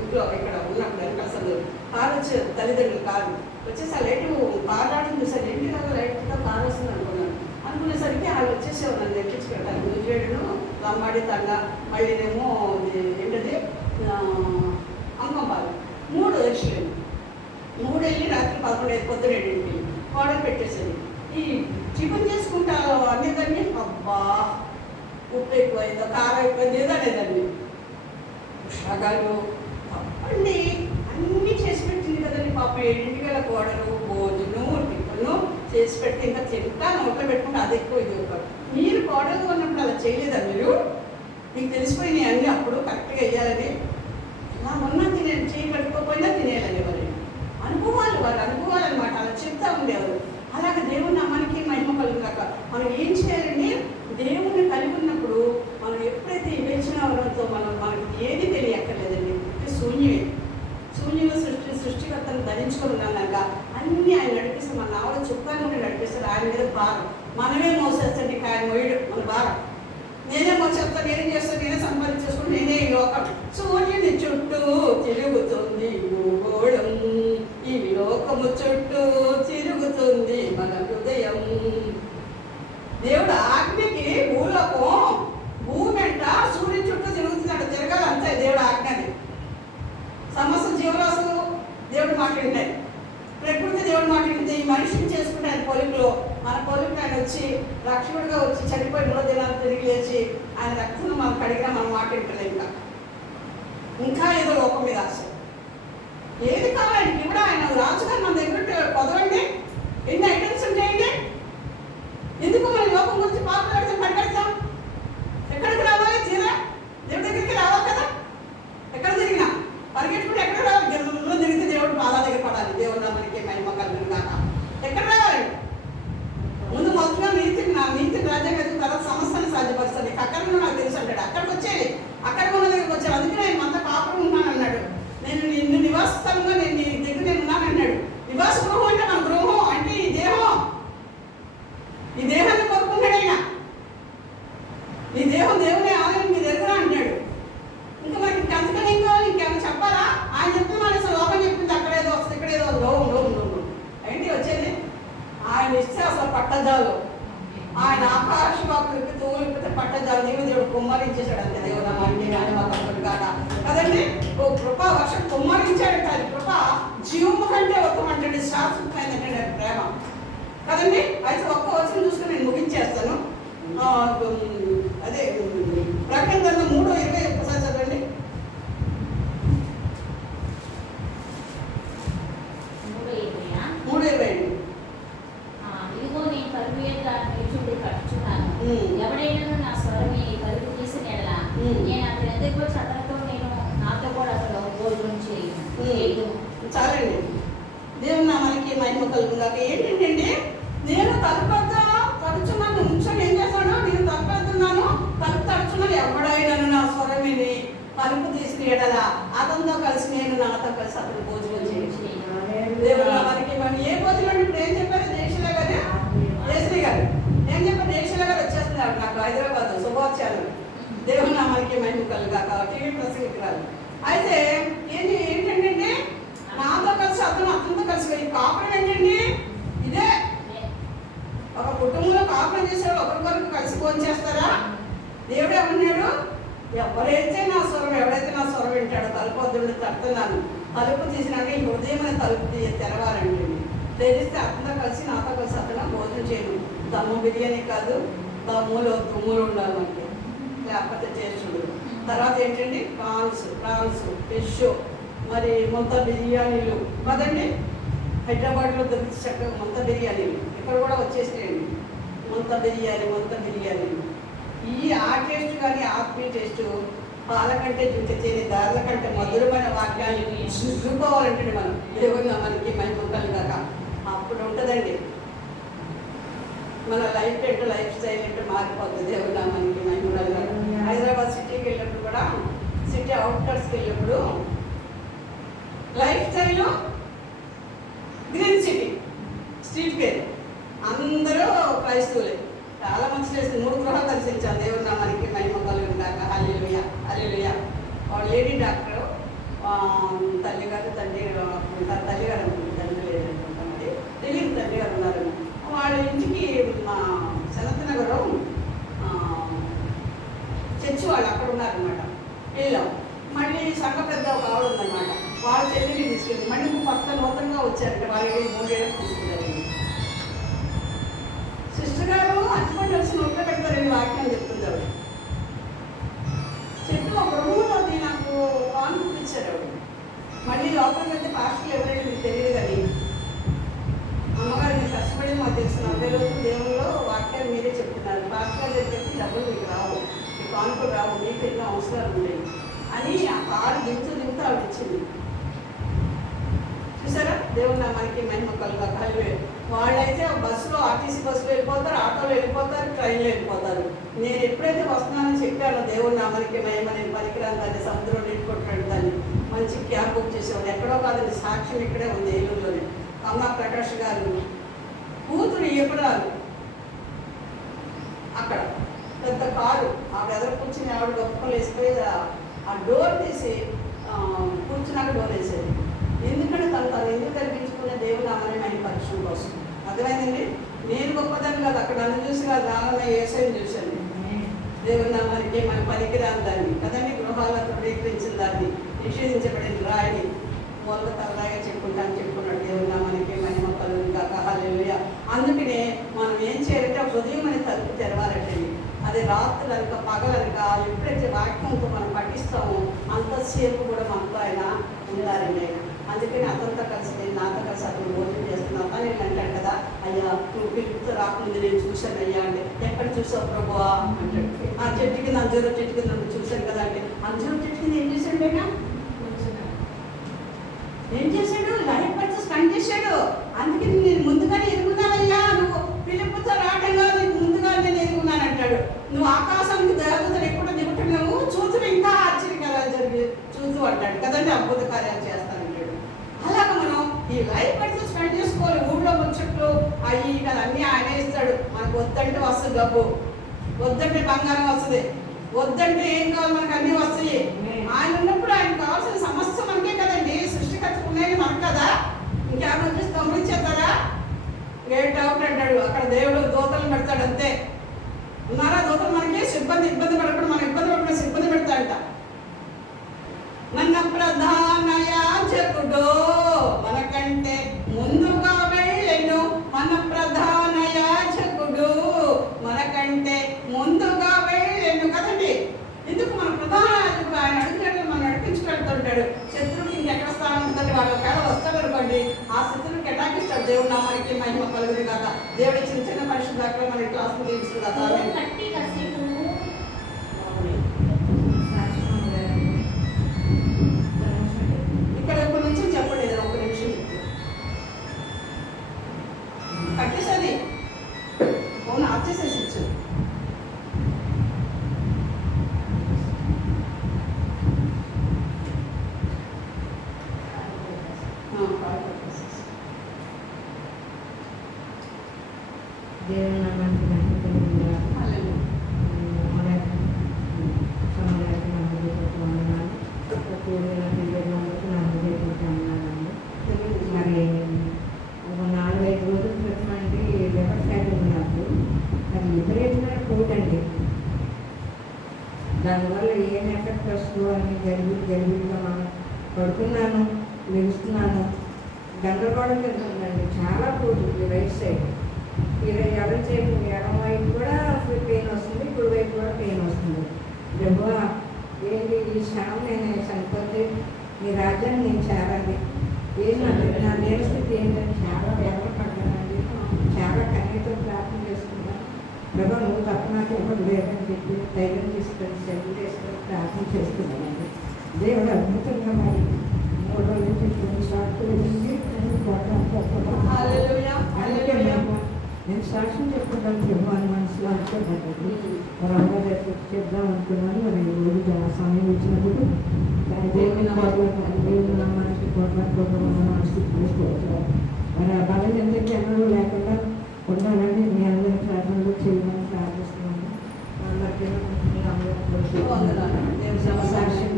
ఇంట్లో ఇక్కడ ఉన్నప్పుడు వెనకాల సందులో కారు వచ్చే తల్లిదండ్రులు కారు వచ్చేసి ఆ లైట్ కారు రావడం చూసాను. ఏంటి కదా లైట్తో కారు వస్తుంది అనుకునేసరికి వాళ్ళు వచ్చేసేవారు నన్ను ఎక్కించి పెట్టాలి. ముదివేడును, లంబాడి తండ, మళ్ళీనేమో ఏంటది అంకంపాలు 3 ఎక్స్లేము. 3 వెళ్ళి రాత్రి 11 పొద్దున 7కి ఆర్డర్ పెట్టేసేది. ఈ టిఫిన్ చేసుకుంటా అనేదాన్ని అబ్బా ఉప్పు ఎక్కువైందో కారం ఎక్కువైంది ఏదో లేదండి. ఉషాగారు తప్పండి అన్నీ చేసి పెట్టింది కదండి పాప. 7 గల కోడలు భోజనం టిఫను చేసి పెట్టి ఇంకా తింటా నోట్లో పెట్టుకుంటే అది ఎక్కువ ఇది ఎక్కువ. మీరు కోడలు ఉన్నప్పుడు అలా చేయలేదా మీరు? మీకు తెలిసిపోయినాయి అన్నీ అప్పుడు కరెక్ట్గా వేయాలని. అలా ఉన్నా తినేది చేయి కట్టుకోకపోయినా తినేయాలని వారు అనుభవాలు అనమాట. అలా చెప్తా ఉండేవారు. అలాగే దేవుని నామానికి మహిమ కలుగుగాక. మనం ఏం చేయాలండి? దేవుణ్ణి కలిగి ఉన్నప్పుడు మనం ఎప్పుడైతే వివేచనతో మనకి ఏది తెలియక్కర్లేదండి. శూన్యుల సృష్టికర్తను ధరించుకొని ఉన్నాక అన్నీ ఆయన నడిపిస్తే మన నావలో చుక్కాన్ని కూడా నడిపిస్తారు. ఆయన మీద భారం మనమే మోసేస్తాండి. ఆయన మొయ్యడు మన భారం. నేనే మోసేస్తాను, నేనేం చేస్తాను, నేనే సంపాదించేసుకుని నేనే ఈ లోకం. సూర్యుని చుట్టూ తిరుగుతుంది భూగోళం, ఈ లోకము చుట్టూ తిరుగుతుంది మన హృదయం. దేవుడు ఆజ్ఞకి భూమి అంట సూర్యుని చుట్టూ తిరుగుతున్నాడు. తిరగాలి అంతే దేవుడు ఆజ్ఞని. సమస్త జీవరాశులు దేవుడు మాట్లాడినాయి, ప్రకృతి దేవుడు మాట్లాడింది. ఈ మనిషిని చేసుకుంటే ఆయన పోలికలో మన పోలికలు ఆయన వచ్చి రక్షకుడిగా వచ్చి చనిపోయి 3 దినాలు తిరిగి లేచి ఆయన రక్తం మనం కడిగినా మనం మాట్లాడలేదు. ఇంకా ఏదో లోకం మీద ఆశ ఏది కావాలండి కూడా ఆయన రాజుగారు మన దగ్గర పొదవండి. ఎన్ని ఐటమ్స్ ఉంటాయండి? ఎందుకు మన లోకం గురించి మాట్లాడతాం? ఎక్కడికి రావాలి? తీరా దేవుడి దగ్గరికి రావాలి కదా. ఎక్కడ తిరిగినా పరిగెట్టుకుంటే ఎక్కడ రావాలి? గిర్రంలో తిరిగితే దేవుడు పాదాల దగ్గర పడాలి. దేవుడు మనకి మహిమ కలుగును గాక. ఎక్కడ రావాలి? ముందు మొదటిగా నీతి రాజ్యాంగం తర్వాత సమస్యను సాధ్యపరుస్తుంది. అక్కడ నాకు తెలుసు అంటాడు. అక్కడికి వచ్చేది, అక్కడ ఉన్న దగ్గరికి వచ్చాడు. అందుకే నేను అంత కాపురం ఉన్నాను అన్నాడు. నేను నిన్ను నివాస స్థలంలో నేను నీ దగ్గర నేను ఉన్నాను అన్నాడు. నివాస గృహం అంటే మన గృహం అంటే ఈ దేహం. ఈ దేహాన్ని కోరుకున్నాడు ఆయన. నీ దేహం దేవుని ఆలయం నీ దగ్గర అంటాడు. ఇంకా మనకి ఇంకంతకని ఏం కావాలి? ఇంకేమైనా చెప్పాలా? ఆయన చెప్తే మన లోకం చెప్పింది అక్కడేదో వస్తుంది, ఇక్కడేదో ఏంటి వచ్చేది? ఆయన ఇస్తే అసలు పట్టజాలు. ఆయన ఆకాశవాకులకి తోలిపితే పట్టజాలు. దేవుడు కుమ్మరించేశాడు అంతే. దేవుడు అంటే కానీ మాకు కాదా కదండి. ఓ కృప వర్షం కుమ్మరించాడు. కానీ కృప జీవము కంటే ఒక్కమంటే శాశ్వతమైనటువంటి ప్రేమ కదండి. అయితే ఒక్క వచనం చూసుకుని నేను ముగించేస్తాను. అదే ప్రకటన గ్రంథం 3:20 ఒక్కసారి చదవండి. 3:20 ఇదిగో నేను కలుపు ఎదుట నిలుచుండి కట్టుచున్నాను. ఎవడైనా నా స్వరమే కలుపు తీసిన ఎడల నేను అతని ఎదుగు వచ్చి అతనితో నేను నాతో కూడా అతను భోజనం చేయను. చాలండి. దేవుని నామానికి మహిమ కలుగుగాక. ఏంటంటే నేను తడుచున్నాను. నిమిషం ఏం చేశాను? నేను తలుపుతున్నాను, తలుపు తడుచున్నాను. ఎవడైనా నా స్వరమిని తలుపు తీసిన ఎడల అతనితో కలిసి నేను నాతో కలిసి అతను భోజనం చేయండి. దేవుని నామానికి మనం ఏ భోజనం ఇప్పుడు ఏం చెప్పారు? జయశ్రీ గారు ఏం చెప్పారు? జయశ్రీ గారు వచ్చేస్తున్నారు నాకు హైదరాబాద్ శుభోత్సవాలు. దేవుని నామానికి మహిమ కలుగాక. టీవీ ప్రసంగికురాలు. అయితే ఏంటంటే నాతో కలిసి అతనితో కలిసి కాపురం ఏంటండి? ఇదే ఒక కుటుంబంలో కాపురం చేసేవాళ్ళు ఒకరికొరకు కలిసి భోజనం చేస్తారా? దేవుడు ఏమన్నాడు? ఎవరైతే నా స్వరం వింటాడో తలుపు వద్దుండి తడుతున్నాను. తలుపు తీసినాక ఈ హృదయం అనే తలుపు తెరవాలండి. తెరిస్తే అతనితో కలిసి నాతో కలిసి అతను భోజనం చేయను. దమ్ము బిర్యానీ కాదు, తుమ్ములు ఉండాలి మనకి, లేకపోతే చేసుడు. తర్వాత ఏంటండి? ప్రాన్స్ ఫిష్, మరి మొత్త బిర్యానీలు కదండి. హైదరాబాద్లో దొరికి చక్కగా మొత్త బిర్యానీలు ఇక్కడ కూడా వచ్చేసేయండి. మొత్త బిర్యానీలు ఆ టేస్ట్ కానీ ఆత్మీయ టేస్ట్ పాల కంటే జుట్టు చేని దారుల కంటే మధురమైన వాక్యాన్ని చూసుకోవాలంటే మనం దేవుని మనకి మహిమ కలుగాక. అప్పుడు ఉంటుందండి మన లైఫ్ స్టైల్ ఏంటో మారిపోతుంది. దేవుని మనకి మహిమ కలుగాక. హైదరాబాద్ సిటీకి వెళ్ళినప్పుడు కూడా సిటీ అవుట్కట్స్కి వెళ్ళినప్పుడు life style green city street పేరు అందరూ క్రైస్తవులే. చాలా మంచి చేస్తుంది. 3 గృహాలు దర్శించాను. దేవుని నామానికి మహిమ కలుగుగాక. హల్లెలూయా హల్లెలూయా. లేడీ డాక్టర్ తల్లిగారు తండ్రి లేదనుకుంటా, మరి తెలియదు తల్లిగారు ఉన్నారు. వాళ్ళ ఇంటికి మా సనత్ నగరం చర్చి వాళ్ళు అక్కడ ఉన్నారనమాట. వెళ్ళాం. మళ్ళీ సంఘ పెద్ద ఒక ఆవిడ ఉందన్నమాట. వాళ్ళ చెల్లిని తీసుకెళ్ళి మళ్ళీ నూతనంగా వచ్చారంటే వాళ్ళకి 3 ఏళ్ళకి తీసుకెళ్ళారు. సిస్టర్ గారు అంచుకొని వచ్చి నోట్లో పెడతారండి పాస్టర్లు ఎవరైనా మీకు తెలియదు కానీ అమ్మగారు మీరు కష్టపడి మాకు తెలుసు 40 రోజులు దేవుల్లో వాక్యాలు మీరే చెప్తున్నారు. పాస్టర్ దగ్గరికి డబ్బులు మీకు రావు, మీకు కానుకలు రావు, మీకు ఎన్నో అవసరాలు ఉన్నాయి అని ఆ కారు దిగుతూ ఆవిడ ఇచ్చింది. చూసారా, దేవుడు మనకి మహిమ కలుగా కలివే. వాళ్ళైతే బస్సులో ఆర్టీసీ బస్సులో వెళ్ళిపోతారు, ఆటోలో వెళ్ళిపోతారు, ట్రైన్లో వెళ్ళిపోతారు. నేను ఎప్పుడైతే వస్తున్నానని చెప్పానో దేవుడు మనకి మహిమ, నేను పనికిరాని దాన్ని సముద్రం నీటికొట్టాడు దాన్ని మంచి క్యాబ్ బుక్ చేసేవాడు. ఎక్కడో కాదని సాక్ష్యం ఇక్కడే ఉంది ఏలూరులోనే. కమలా ప్రకాష్ గారు కూతురు ఎప్పుడారు అక్కడ పెద్ద కారు ఆవిడ ఎదురు కూర్చుని ఆవిడ గొప్పలు వేసిపోయి ఆ డోర్ తీసి కూర్చున్నాక డోర్ వేసేది. ఎందుకంటే తను ఎందుకు కనిపించుకునే దేవుడు నామని ఆయన పరిశ్రమ కోసం. అర్థమైందండి. నేను గొప్పదాన్ని కాదు, అక్కడ నన్ను చూసి కాదు, నాన్న ఏసైని చూశాను. దేవుడు నామానికి మన పనికిరాని దాన్ని కదండి, గృహాల్లో తృణీకరించిన దాన్ని, నిషేధించబడిన రాయిని మూల తలలాగా చెప్పుకున్నాడు. దేవుడు నామానికి మహిమ కలుగుగా హల్లెలూయా. అందుకనే మనం ఏం చేయాలంటే ఉదయం అనే తలుపు తెరవాలంటే అది రాత్రులు అనక పగలనక ఎప్పుడైతే వాక్యంతో మనం పఠిస్తామో అంతసేపు కూడా మనతో ఆయన ఉండాలండి. అందుకని అతనితో కలిసి నేను నాతో కలిసి అతను భోజనం చేస్తున్నాను. అని అంటాడు కదా, అయ్యా నువ్వు పిలుపుతో రాకముందు నేను చూశాను అయ్యా అంటే, ఎక్కడ చూసావు ప్రభువా అంటాడు. ఆ చెట్టు కింద అంజూరం చెట్టు కింద నువ్వు చూశాను కదా అంటే, అంజూరం చెట్టు కింద ఏం చేశాడు బేటా? ఏం చేశాడు? లైఫ్ పర్చేస్ స్పెండ్ చేశాడు. అందుకే నేను ముందుగానే ఎదుగున్నానయ్యా, నువ్వు పిలుపుతో రావడంలో నీకు ముందుగా నేను ఎదుగున్నాను అంటాడు. నువ్వు ఆకాశానికి దేవతలు ఎప్పుడు దిగుతున్నావు, చూస్తూ ఇంకా ఆశ్చర్యకార్యాలు జరిగి చూస్తూ అంటాడు కదండి, అద్భుత కార్యాలు చేస్తానంటాడు. అలాగ మనం ఈ లైఫ్ పర్చేస్ స్పెండ్ చేసుకోవాలి. ఊళ్ళో ముచ్చట్లు అవి కదా అన్నీ ఆయన ఇస్తాడు. మనకు వద్దంటే వస్తుంది డబ్బు, వద్దంటే బంగారం వస్తుంది, వద్దంటే ఏం కావాలి మనకు అన్నీ వస్తాయి. ఆయన ఉన్నప్పుడు ఆయన కావాల్సిన సమస్య మనకే కదండి, సృష్టికర్తకు ఉన్నాయి మనకు కదా. ఇంకేమైనా వచ్చేసి తొమ్మిదిచ్చేస్తాడా? గేట్ అవుట్ అంటాడు. అక్కడ దేవుడు దూతలు పెడతాడు అంతే. ఉన్నారా దూతలు? మనకి ఇబ్బంది పడకుండా, మనం ఇబ్బంది పడకుండా సిబ్బంది పెడతాడంట. మన ప్రధాన యాజకుడు మనకంటే ముందుగా వెళ్ళెను, మన ప్రధాన యాజకుడు మనకంటే ముందుగా వెళ్ళెను కదండి. ఎందుకు మన ప్రధాన యాజకుడు ఆయన అడిగినట్లు మనం నడిపించుకెళ్తుంటాడు. శత్రువుకి ఇంకెక్కడ స్థానం ఉంటుందండి, వాళ్ళు ఒకవేళ వస్తారు అనుకోండి, ఆ శత్రువుకి అటాకిస్తాడు. దేవుడు నామానికి మహిమ కలుగుతుంది కాక. దేవుడి చిన్న పరిశుద్ధ దాకా మన క్లాసులు తీసుకుంది కదా. ఇక్కడ ఒక నిమిషం చెప్పండి, ఏదైనా ఒక నిమిషం కట్టేసేది అవును ఆఫ్ చేసేసి ఇచ్చు. దేవుని నామానికి మహిమ కలుగుగా. మరి ఒక 4-5 రోజుల క్రితం అండి లివర్ ఫ్యాట్ ఉంది నాకు. అది విపరీతమైన కోట్ అండి. దానివల్ల ఏం ఎఫెక్ట్ వస్తుందో అని గర్భిగా మనం పడుకున్నాను, లెగుస్తున్నాను, గందరగోళం జరుగుతుందండి. చాలా కోటు రైట్ సైడ్, ఎడం సైడ్ ఎడం వైపు కూడా పెయిన్ వస్తుంది, కుడి వైపు కూడా పెయిన్ వస్తుంది. ప్రభువా ఏంటి ఈ శ్రమ నేను చనిపోతే నీ రాజ్యాన్ని నేను చేరాలి. నా దేని స్థితి ఏంటంటే చాలా వేదపడ్డానండి. చాలా కన్నీతో ప్రార్థన చేసుకున్నాను. ప్రభా నువ్వు తప్ప నాకు ఎవరు లేదని చెప్పి ధైర్యం తీసుకొని సెలవు చేసుకొని ప్రార్థన చేస్తున్నానండి. దేవుడు అద్భుతంగా మరి 3 రోజుల నుంచి 2 సార్లు వెళ్ళి నేను సాక్ష్యం చెప్పుకుంటాను ప్రభు అని మనసులో అనుకోండి. మరి అందరూ చెప్దాం అనుకున్నాను. మరి రోజు సమయం ఇచ్చినప్పుడు దేవుని నామానికి మనసు చూసుకోవచ్చు. మరి ఆ బలం ఎంతకి ఎన్నడూ లేకుండా ఉండాలని మీ అందరి ప్రార్థనలు చేయమని ప్రార్థిస్తున్నాను. అందరికీ సాక్ష్యం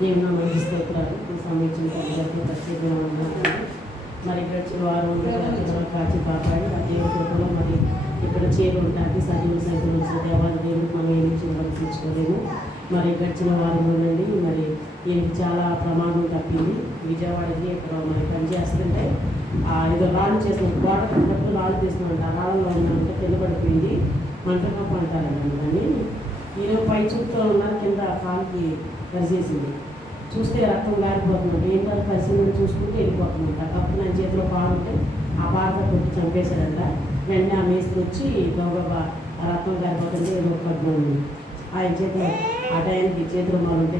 దేవుని నామానికి స్తోత్రాలు. సంబంధించిన తల్లిదండ్రులు ప్రత్యేకంగా ఉన్నారు. మరి గడిచిన వారం కాచి కాపాడి ఆ దేవుని కృపలో మరి ఇక్కడ చేరుకుంటానికి సజీవ సంఖ్యలో వచ్చిన దేవాల దేవుడికి మనం ఏమి చూపించుకోలేము. మరి గడిచిన వారంలో నుండి మరి ఈయనకి చాలా ప్రమాదం తప్పింది. విజయవాడకి ఇక్కడ మరి పనిచేస్తుంటే ఏదో రాళ్ళు చేసిన గోడ కట్టుబట్టు రాళ్ళు తీస్తున్నామంటే ఆ రాళ్ళలో ఉన్నామంటే తెల్లబడిపోయింది. మంటగా పంటారండి. దాన్ని ఈయన పై చుట్టూ ఉన్నారు, కింద కాలుకి కరిసేసింది. చూస్తే రక్తం గారిపోతుంది. ఏంటో కలిసిందని చూసుకుంటే వెళ్ళిపోతుందంట. అప్పుడు నా చేతిలో పాలు ఉంటే ఆ పాలతో కొట్టి చంపేశాడంట. వెంటనే ఆ మేస్త్రి వచ్చి గౌరవ రక్తం గారిపోతుంది, ఏదో పడుతుంది. ఆయన చేతిలో ఆ టైంకి చేతిలో మాలు ఉంటే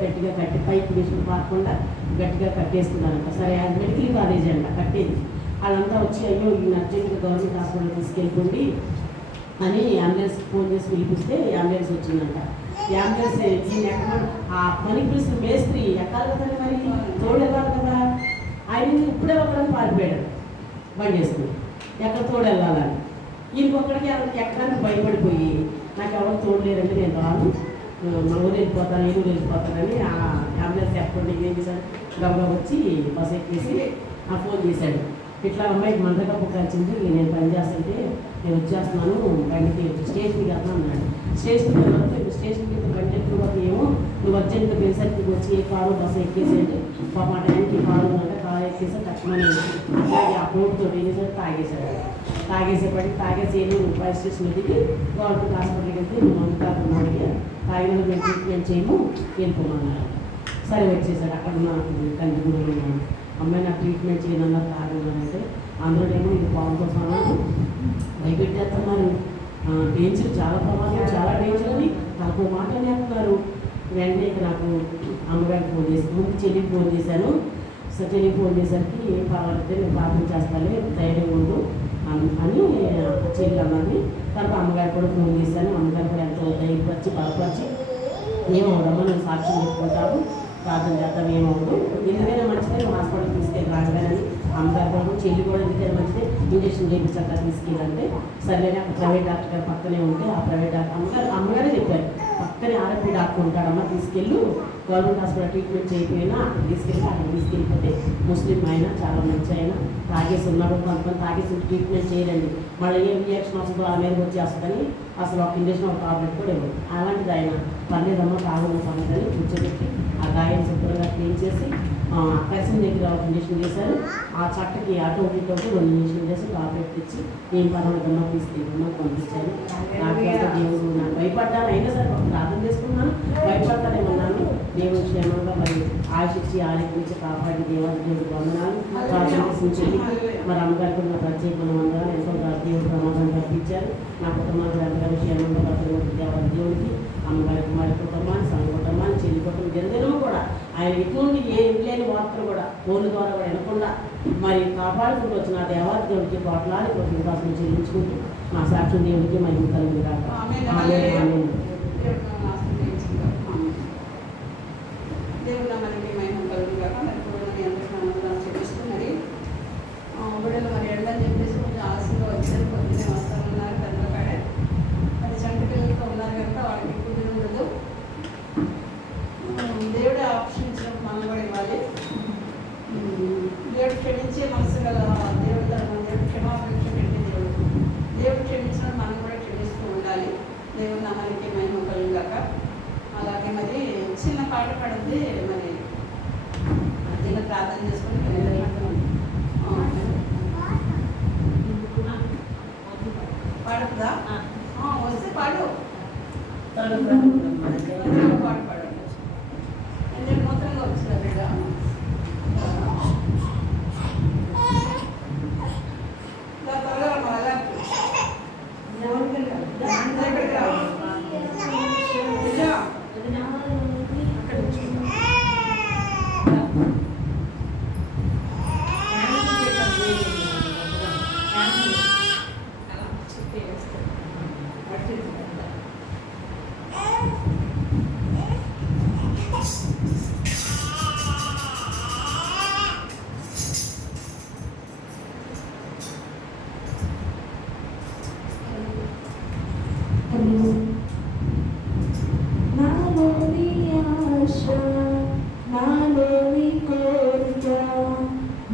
గట్టిగా కట్టి పైకి తీసుకుని పారకుండా గట్టిగా కట్టేస్తున్నారంట. సరే అది మెడికల్ కాలేజీ అంట కట్టేది. వాళ్ళంతా వచ్చి అయ్యో ఈ అర్జెంట్గా గవర్నమెంట్ హాస్పిటల్ తీసుకెళ్ళిపోండి అని అంబులెన్స్ ఫోన్ చేసి పిలిపిస్తే అంబులెన్స్ వచ్చిందంట. అంబులెన్స్ ఈయన ఎక్కడ ఆ పనికి పిలిచిన మేస్త్రి ఎక్కాలి కదండి, మరి తోడు వెళ్ళాలి కదా. ఆయన ఇప్పుడే ఒకరికి పారిపోయాడు బండి వేసుకుని, ఎక్కడ తోడు వెళ్ళాలని. ఇంకొకరికి ఎక్కడానికి భయపడిపోయి నాకు ఎవరు తోడు లేరంటే నేను రాను, మా ఊరు వెళ్ళిపోతాను, ఏ ఊరు వెళ్ళిపోతానని ఆ అంబులెన్స్ ఎక్కడ ఏం చేశాడు, గబగబా వచ్చి బస్ ఎక్కేసి ఫోన్ చేశాడు. ఇట్లా అమ్మాయికి మందకప్పు కలిసింది, నేను పని చేస్తుంటే నేను వచ్చేస్తున్నాను, బండికి స్టేషన్కి వెళ్తాను అన్నాడు. స్టేషన్కి వెళ్ళడంతో ఇప్పుడు స్టేషన్కి బండి ఎత్తుకోకపోతే ఏమో నువ్వు అర్జెంట్గా బేసరికి వచ్చి ఏ కారు బస్సు ఎక్కేసి అంటే పాప ఆ టైంకి కారు ఉందంటే కారు ఎక్కేసి తక్కువని అట్లాగే ఆ పోటుతో ఏం చేశాడు, తాగేసేపటికి తాగేసి నువ్వు ఫైర్ స్టేషన్ దిగి గవర్నమెంట్ హాస్పిటల్కి వెళ్తే నువ్వు మందు తాగుతున్నాడు, తాగిన మేము ట్రీట్మెంట్ చేయము వెళ్ళిపోమన్నారు. సరే వచ్చేసాడు. అక్కడ ఉన్న కంటిన్యూ ఉన్నాను, అమ్మాయి నాకు ట్రీట్మెంట్ చేయనన్నా తాగన్నానంటే అందులోనేమో ఇది పాముతో సమానం భయపెట్టేస్తున్నారు. డేంజర్, చాలా ప్రమాదం, చాలా డేంజర్ అని నాకు మాట అనేస్తున్నారు. వెంటనే నాకు అమ్మగారికి ఫోన్ చేసి ముందు చెల్లికి ఫోన్ చేశాను. సో చెల్లికి ఫోన్ చేసరికి ఏం పర్వాలేదు నేను ప్రార్థన చేస్తాను, ధైర్యం ఉండు అని చెల్లి అన్నది. తర్వాత అమ్మగారికి కూడా ఫోన్ చేశాను. అమ్మగారు కూడా ఎంతో ధైర్యపరిచి బలపరిచి ఏమవుదమ్మా నువ్వు సాక్ష్యం చెప్పుకుంటావు, ప్రార్థన చేద్దాం, ఏమవుదు, ఎందుకైనా మంచిదే నువ్వు హాస్పిటల్కి తీసుకెళ్ళి రాగానని అమ్మగారు కూడా. చెల్లి కూడా ఎందుకైనా మంచిదే ఇంజక్షన్ చేయించాక తీసుకెళ్ళంటే సరేనే అక్కడ ప్రైవేట్ డాక్టర్ గారు పక్కనే ఉంటే ఆ ప్రైవేట్ డాక్టర్ అమ్మగారే చెప్పారు, పక్కనే ఆర్ఎంపీ డాక్టర్ ఉంటాడమ్మా, తీసుకెళ్ళు గవర్నమెంట్ హాస్పిటల్ ట్రీట్మెంట్ చేయకపోయినా అక్కడ తీసుకెళ్ళిపోతే ముస్లిం అయినా చాలా మంచి అయినా తాగేసి ఉన్నాడు, కొంతమంది తాగేసి ట్రీట్మెంట్ చేయరండి, మళ్ళీ ఏం రియాక్షన్ వస్తుందో ఆ మీద వచ్చేస్తుందని అసలు ఒక ఇంజక్షన్ ఒక టాబ్లెట్ కూడా ఇవ్వదు. అలాంటిది ఆయన పర్లేదమ్మా తాగున్న సంగతిని కూర్చోబెట్టి ఆ గాయాన్ని శుభ్రంగా క్లీన్ చేసి కరిసిన దగ్గర ఒక ఇంజక్షన్ చేశారు. ఆ చట్టకి అటు ఇటు 2 ఇంజక్షన్ చేసి టాబ్లెట్ తెచ్చి ఏం పర్వాలేదమ్మా తీసుకెళ్ళమ్మా పంపించాను. నాకు దేవుడు నాకు భయపడ్డాను, అయినా సరే ప్రార్థన చేసుకున్నాను, భయపడతానేమన్నాను. దేవుడు క్షేమంగా మరి ఆశించి ఆరోగ్యించి కాపాడి దేవుడికి వందనాలు ప్రార్థించి మరి అమ్మగారికి ఉన్న ప్రత్యేకమైన వందనాలు. ఎంతో దేవుడు ప్రమాదం కల్పించారు. నా కుటుంబానికి అందరూ క్షేమంగా దేవుడికి అమ్మగారికి మరి కుటుంబాన్ని సంఘ కుటుంబాన్ని చెల్లి కుటుంబం జనదినము కూడా ఆయన ఎటువంటి ఏ ఇంట్లేని వార్తలు కూడా ఫోన్ల ద్వారా కూడా వినకుండా మరి కాపాడుకుంటూ వచ్చిన దేవాది దేవుడికి కోట్లాది కృతజ్ఞతలు చెల్లించుకుంటూ మా సాక్షి దేవుడికి మరి కలుగుతారు. దేవుడు మనకి మహిమ కలుగుగాక. మరి కూడా మీ అందరికీ ఆనందాలు చూపిస్తూ మరి బిడ్డలు మరి ఎండని చెప్పేసి కొంచెం ఆలస్యంగా వచ్చారు, పొద్దున్నే వస్తామన్నారు పెద్దకాడే. మరి చంటి పిల్లలతో ఉన్నారు కనుక వాళ్ళకి కుదిరి ఉండదు. దేవుడు ఆకర్షించిన మనం కూడా ఇవ్వాలి. దేవుడు క్షమించే మనసు గల దేవుడు క్షమాపణ పెట్టే దేవుడు క్షమించిన మనం కూడా క్షమిస్తూ ఉండాలి. దేవుడు మనకి మహిమ కలుగుగాక. అలాగే మరి చిన్న పాట పాడింది, మరి దీన్ని ప్రార్థన చేసుకుని పాడుతుందా? వస్తే పాడు, పాట పాడండి. ఎందుకంటే నూతనంగా వచ్చిందా బిడ్డ? త్వరగా అలాగే ఎక్కడికి రావు నాలోని ఆశ నాలోని కోరిక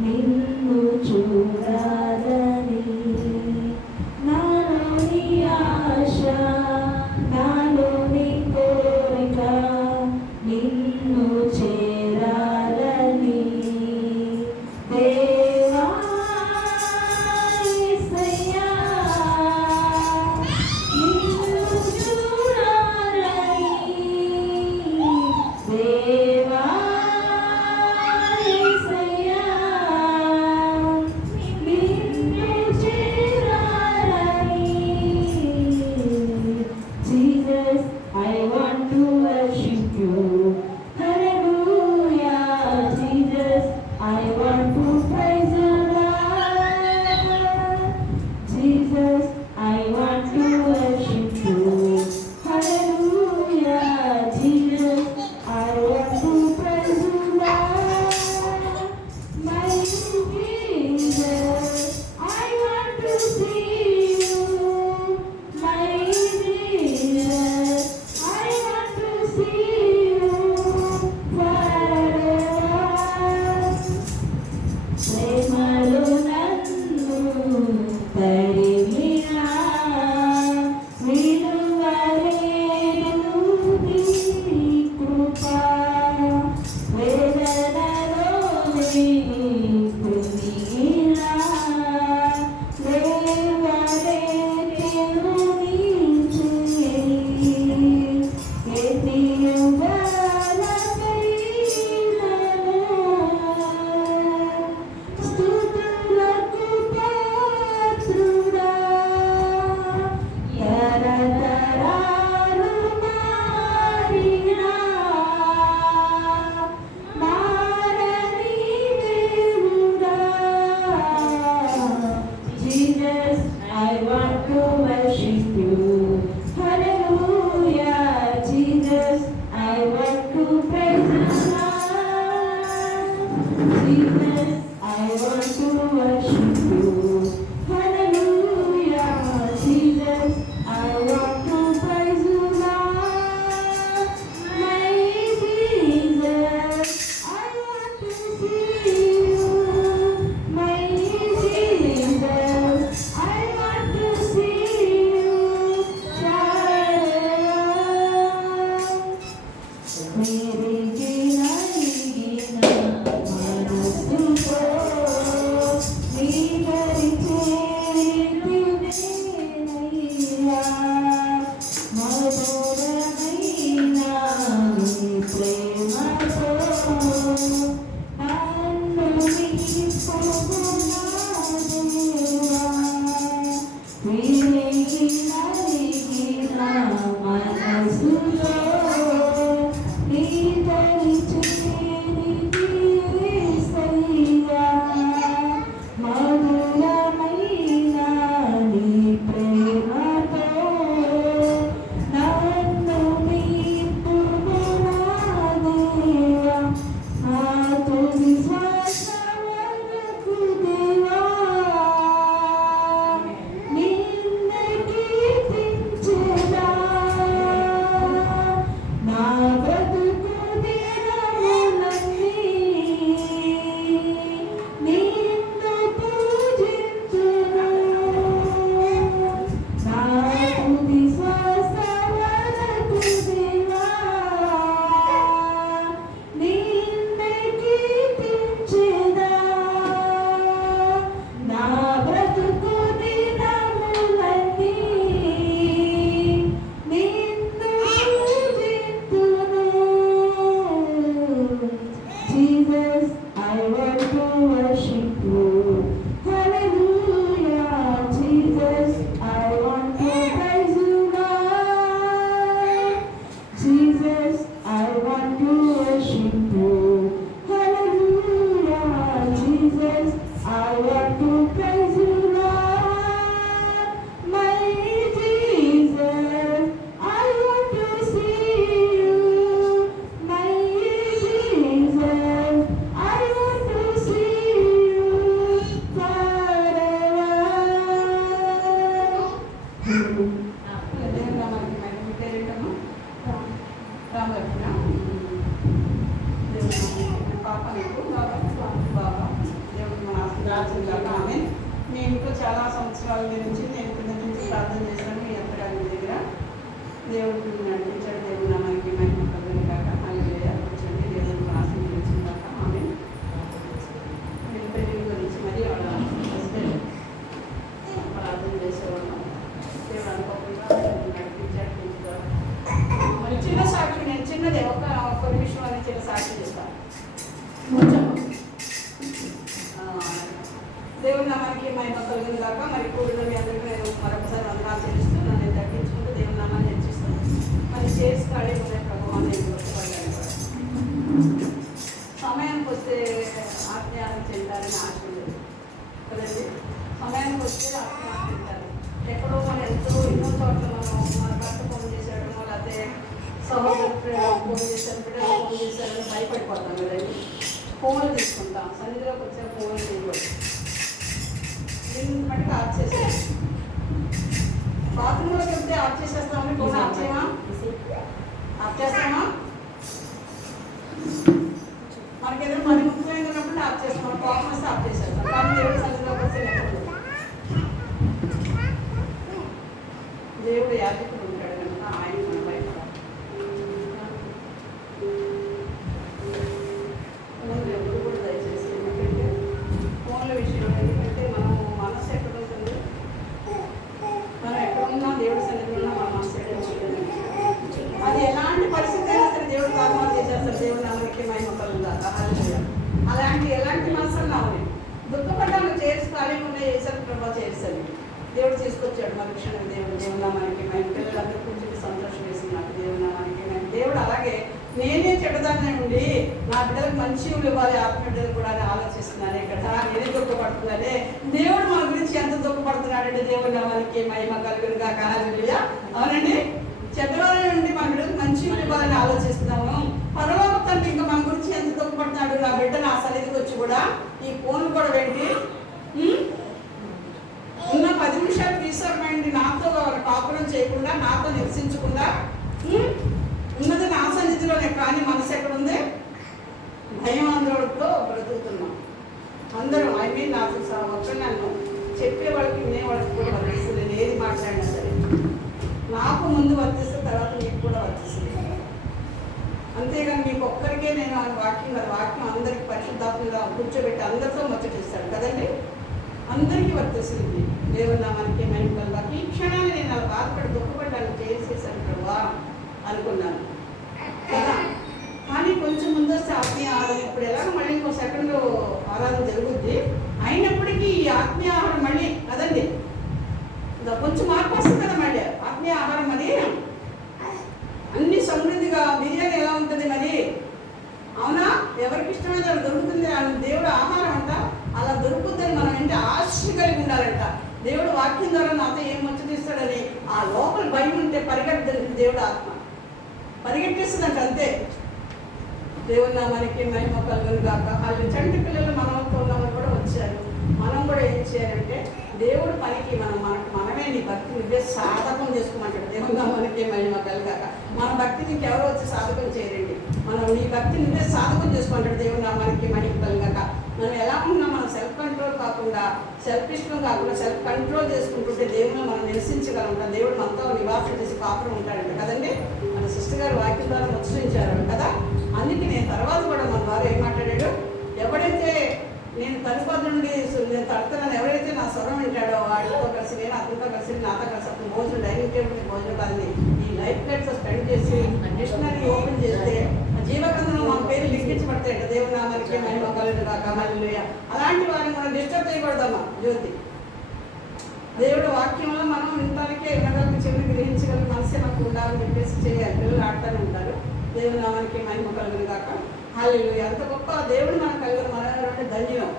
నిన్ను చూడాలని, నాలోని ఆశ నాలోని కోరిక నిన్ను చేరాలని. దేవా యేసయ్యా నిన్ను నేను ఇంట్లో చాలా సంవత్సరాల నుంచి నేను కింద నుంచి ప్రార్థన చేశాను మీ అత్తగారి దగ్గర. దేవుడికి నడిపించాడు. దేవుడు నామానికి మహిమ కలుగును గాక. హల్లెలూయా. కూర్చోండి. దేవుడిని ఆశీర్వదించుగాక. ఆమేన్. నేను పెళ్లి గురించి మరి వాళ్ళ హస్బెండ్ ప్రార్థన చేసేవాళ్ళం. దేవుడు అనుకోకుండా నడిపించాడు. మరి చిన్న సాక్షి, నేను చిన్నదే ఒక నిమిషం అని చిన్న సాక్షి చేస్తాను. దేవుడు నామానికి మహిమ కలుగును గాక. మరి కూడిన మీ అందరికీ నేను మరొకసారి వందనాలు చెల్లిస్తూ నన్ను తగ్గించుకుంటూ దేవుడు నామాన్ని హెచ్చిస్తూ మరి చేసి కాడే ఉండే ప్రభుత్వం నేను గుర్తుపడ్డాను. సమయానికి వస్తే ఆజ్ఞానం చెందాలని ఆశ ఉండదు కదండి. సమయానికి వస్తే ఆజ్ఞానం చెందాలి. ఎక్కడో మనం ఎన్నో చోట్ల మనం మన భర్త ఫోన్ చేశాడు, లేకపోతే సహోదరు ఫోన్ చేశారు, బిడ్డలు ఫోన్ చేశారని భయపడిపోతాం కదండి. ఫోన్లు తీసుకుంటాం. సన్నిధిలోకి వచ్చే ఫోన్లు తీయకూడదు. దీన్ని బట్టి ఆఫ్ చేసేది. బాత్రూంలోకి వెళ్తే ఆఫ్ చేసేస్తామని ఫోన్ ఆఫ్ చేయమా? ఆఫ్ చేస్తామా? మనకి ఏదైనా పని ముఖ్యమైనప్పుడు ఆఫ్ చేస్తాం. కోపం వస్తే ఆఫ్ చేసేస్తాం. కానీ దేవుడు సన్నిధిలోకి వస్తే లేకపోతే దేవుడు యాజకుడు ఉంటాడు కనుక ఆయన మనం భయపడాలి. ఫోన్లు ఎప్పుడు కూడా దయచేసి దుఃఖపడ్డాను చేర్చి ఖాళీగా ఉన్న చేశారు ప్రభావ చేర్చాను. దేవుడు తీసుకొచ్చాడు మరి క్షణం. దేవుడు మనకి మా పిల్లలందరూ కూర్చొని సంతోషం వేసింది నాకు. మనకి దేవుడు అలాగే నేనే చెడ్డదాన్ని ఉండి నా బిడ్డలకు మంచి ఇవ్వాలి, ఆత్మబిడ్డలు కూడా అని ఆలోచిస్తున్నాను. ఇక్కడ నేనే దుఃఖపడుతున్నానే, దేవుడు మన గురించి ఎంత దుఃఖపడుతున్నాడంటే దేవుడు మనకి మహిమ కలుగునుగా కారణంగా. అవునండి, చెడ్డవాళ్ళ నుండి మన బిడ్డలకు మంచి ఇవ్వాలని ఆలోచిస్తున్నాము. పరలోక తండ్రి ఇంకా మన గురించి ఎంత దుఃఖపడుతున్నాడు. నా బిడ్డ నా సన్నిధికి వచ్చి కూడా ఈ ఫోన్ కూడా పెట్టి ఉన్న 10 నిమిషాలు తీసుకురండి, నాతో కాపురం చేయకుండా, నాతో నివసించకుండా ఉన్నది నా సన్నిధిలోనే. కానీ మనసు ఎక్కడ ఉంది? భయం ఆందోళనతో బ్రతుకుతున్నాం అందరం. నాకు ఒకటి నన్ను చెప్పే వాళ్ళకి వినేవాళ్ళకి కూడా వర్తిస్తుంది. నేను ఏది మాట్లాడినా సరే నాకు ముందు వర్తిస్తే తర్వాత మీకు కూడా వర్తిస్తుంది. అంతేగాని మీకు ఒక్కరికే నేను వాక్యం అందరికి పరిశుద్ధాత్మగా కూర్చోబెట్టి అందరితో ముచ్చటిస్తాడు కదండి, అందరికీ వర్తిస్తుంది. దేవుడు మనకి మహిమ ఈ క్షణాన్ని నేను అలా బాధపడి దుఃఖపడ్డాను చేసేసాను ప్రభా అనుకున్నాను కదా. కానీ కొంచెం ముందు వస్తే ఆత్మీయ ఆహారం ఇప్పుడు ఎలాగ మళ్ళీ ఇంకో సెకండ్ ఆరాధన జరుగుద్ది. అయినప్పటికీ ఈ ఆత్మీయ ఆహారం మళ్ళీ కదండి కొంచెం మార్పు వస్తుంది కదా. మళ్ళీ ఆత్మీయ ఆహారం మరి అన్ని సమృద్ధిగా బిర్యానీ ఎలా ఉంటుంది మరి, అవునా? ఎవరికి ఇష్టమైతే అది దొరుకుతుంది. దేవుడు ఆహారం అంట అలా దొరుకుతుందని మనం ఏంటి ఆశ కలిగి ఉండాలంట. దేవుడు వాక్యం ద్వారా నాతో ఏం ముచ్చటిస్తాడని ఆ లోపల భయం ఉంటే పరిగెట్టడానికి దేవుడు ఆత్మ పరిగెట్టేస్తుందంట అంతే. దేవుడు మనకి మహిమ కలుగును గాక. వాళ్ళు చంటి పిల్లలు మనతో ఉన్నవాళ్ళు కూడా వచ్చారు. మనం కూడా ఏం చేయాలంటే దేవుడు పనికి మనమే నీ భక్తి నువ్వే సాధకం చేసుకోమంటాడు. దేవుడు మనకి మహిమ కలుగాక. మన భక్తి నీకెవరో వచ్చి సాధకం చేయరండి, మనం నీ భక్తి నువ్వే సాధకం చేసుకుంటాడు. దేవుడు మనకి మహిమ కలుగాక. మనం ఎలా ఉన్నా మనం సెల్ఫ్ కంట్రోల్ కాకుండా, సెల్ఫిష్గా కాకుండా సెల్ఫ్ కంట్రోల్ చేసుకుంటుంటే దేవుడు మనం నివసించగలంట. దేవుడు మనతో నివాసం చేసి కాపురం ఉంటాడంట కదండి. మన సిస్టర్ గారు వాక్యం ద్వారా ముచ్చరించారు కదా. అందుకే నేను తర్వాత కూడా మన ద్వారా ఏం మాట్లాడాడు, ఎవడైతే నేను తనుపద నుండి నేను తడుతున్నాను, ఎవరైతే నా స్వరం వింటాడో వాడితో కలిసి నేను అతనితో కలిసి నాతో కలిసి అతను భోజనం డైనింగ్ టేబుల్ భోజనం కాదని ఈ లైఫ్ ప్లేట్స్ స్పెండ్ చేసి డిక్షనరీ ఓపెన్ చేస్తే జీవగ్రంథంలో మన పేరు లిఖించబడతాయి. దేవుడు నామానికి మహిమ కలుగును గాక. హల్లెలూయా. అలాంటి వారిని మనం డిస్టర్బ్ చేయకూడదమ్మా. జ్యోతి దేవుడు వాక్యంలో మనం వినటానికే వినగలిగి చెవిని గ్రహించగలిగి మనసే మనకు ఉండాలని చెప్పేసి చేయాలి. పిల్లలు ఆడుతూనే ఉంటారు. దేవుడు నామానికి మహిమ కలుగును గాక. హల్లెలూయా. అంత గొప్ప దేవుడు మనకు కలిగిన మన ధన్యం.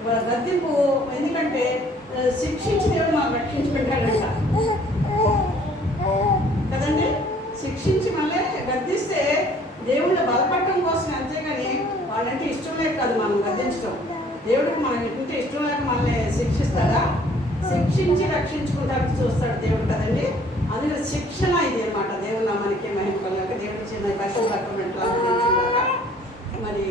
ఇవాళ గద్దింపు ఎందుకంటే శిక్షించి దేవుడు మనం రక్షించి పెట్టాడంట కదండి. శిక్షించి మళ్ళీ గద్దిస్తే దేవుళ్ళ బలపడటం కోసం, అంతేగాని వాళ్ళంటే ఇష్టం లేక కాదు మనం గద్దించడం. దేవుడికి మనం ఇంటే ఇష్టం లేక మనల్ని శిక్షిస్తాడా? శిక్షించి రక్షించుకుంటానికి చూస్తాడు దేవుడు కదండి. అందులో శిక్షణ ఇది అనమాట. దేవుడు మనకి మహిమ కలుగాక. దేవుడు చిన్న కష్టం కట్టమంటారు. మరి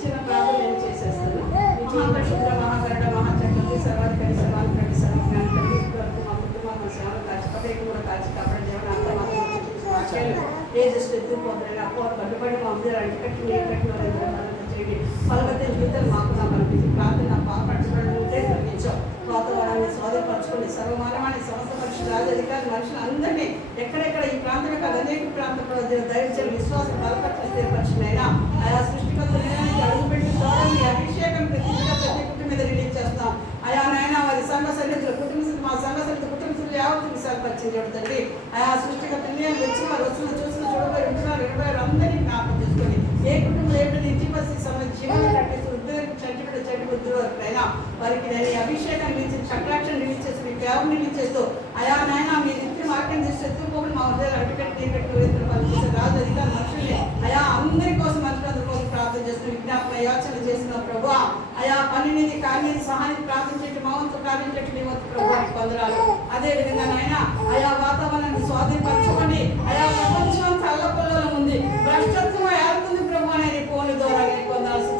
చిన్న ప్రాబ్లం ఏం చేసేస్తాను. మహాపరిశుద్ధ మహాగరుడ మహాచక్రవర్తి సర్వాధికారి సర్వాధికారి సర్వజ్ఞానికారి వరకు మా కుటుంబం మా సేవలు కాచి పదేకి కూడా కాచి కాబట్టి దేవుడు అంత మాత్రం వాక్యాలు ఏ జస్ట్ ఎత్తుకుపోతారని అప్పో కట్టుబడి మా అందరూ అంటికట్టి ఏ కట్టిన చేయండి. ఫలవతే జీవితాలు మాకు నా కనిపించి ప్రార్థన నా పాపడుచుకోవడం ఉంటే తగ్గించాం. వాతావరణాన్ని స్వాధీనపరచుకోండి. సర్వమానవాన్ని సంస్థ పరిషత్ రాజధికారి మనుషులు అందరినీ ఎక్కడెక్కడ ఈ ప్రాంతమే కాదు అనేక ప్రాంతంలో దైవజనులు విశ్వాసం బలపరిచి పరిచినైనా ఆయా సృష్టికర్తలకి అడుగుపెట్టి ద్వారా అభిషేకం ప్రతి కుటుంబం మీద రిలీజ్ చేస్తాం. ఆయా నాయన వారి సంఘ సన్నిధులు కుటుంబ మా సంఘ సన్నిధి కుటుంబ యావత్తు విశాలపరిచింది చూడండి. ఆయా సృష్టికర్తని వచ్చిన వారు వచ్చిన చూసిన చూడబోయి ఉంటున్నారు 20 అందరినీ జ్ఞాపకం చేసుకొని ఏ కుటుంబం ఏమిటి జీవస్థితి సంబంధించి జీవనం కట్టేసి చెట్టు వృద్ధుల వరకునైనా వారికి నేను అభిషేకం రిలీజ్ చేసి అట్రాక్షన్ రిలీజ్ చేసి మీ కేవలం రిలీజ్ చేస్తూ అయా నాయన మీ నిత్య మార్గం చేసి ఎత్తుకోకుండా మా హృదయాలు అడ్డుకట్టి రాజు అధికారులు మనుషుల్ని అయా అందరి కోసం మంత్రులందరి కోసం ప్రార్థన చేస్తున్న విజ్ఞాపన యాచన చేసిన ప్రభు అయా పనినిది కార్యాన్ని సహాయాన్ని ప్రార్థించేట్టు మా వంతు కార్యం చెట్టు నీ వంతు ప్రభు పొందరాలు. అదే విధంగా నాయన అయా వాతావరణాన్ని స్వాధీనపరచుకోండి. అయా ప్రపంచం చల్లపల్లలో ఉంది, భ్రష్టత్వం ఏరుతుంది ప్రభు అనేది ఫోన్ ద్వారా పొందాల్సి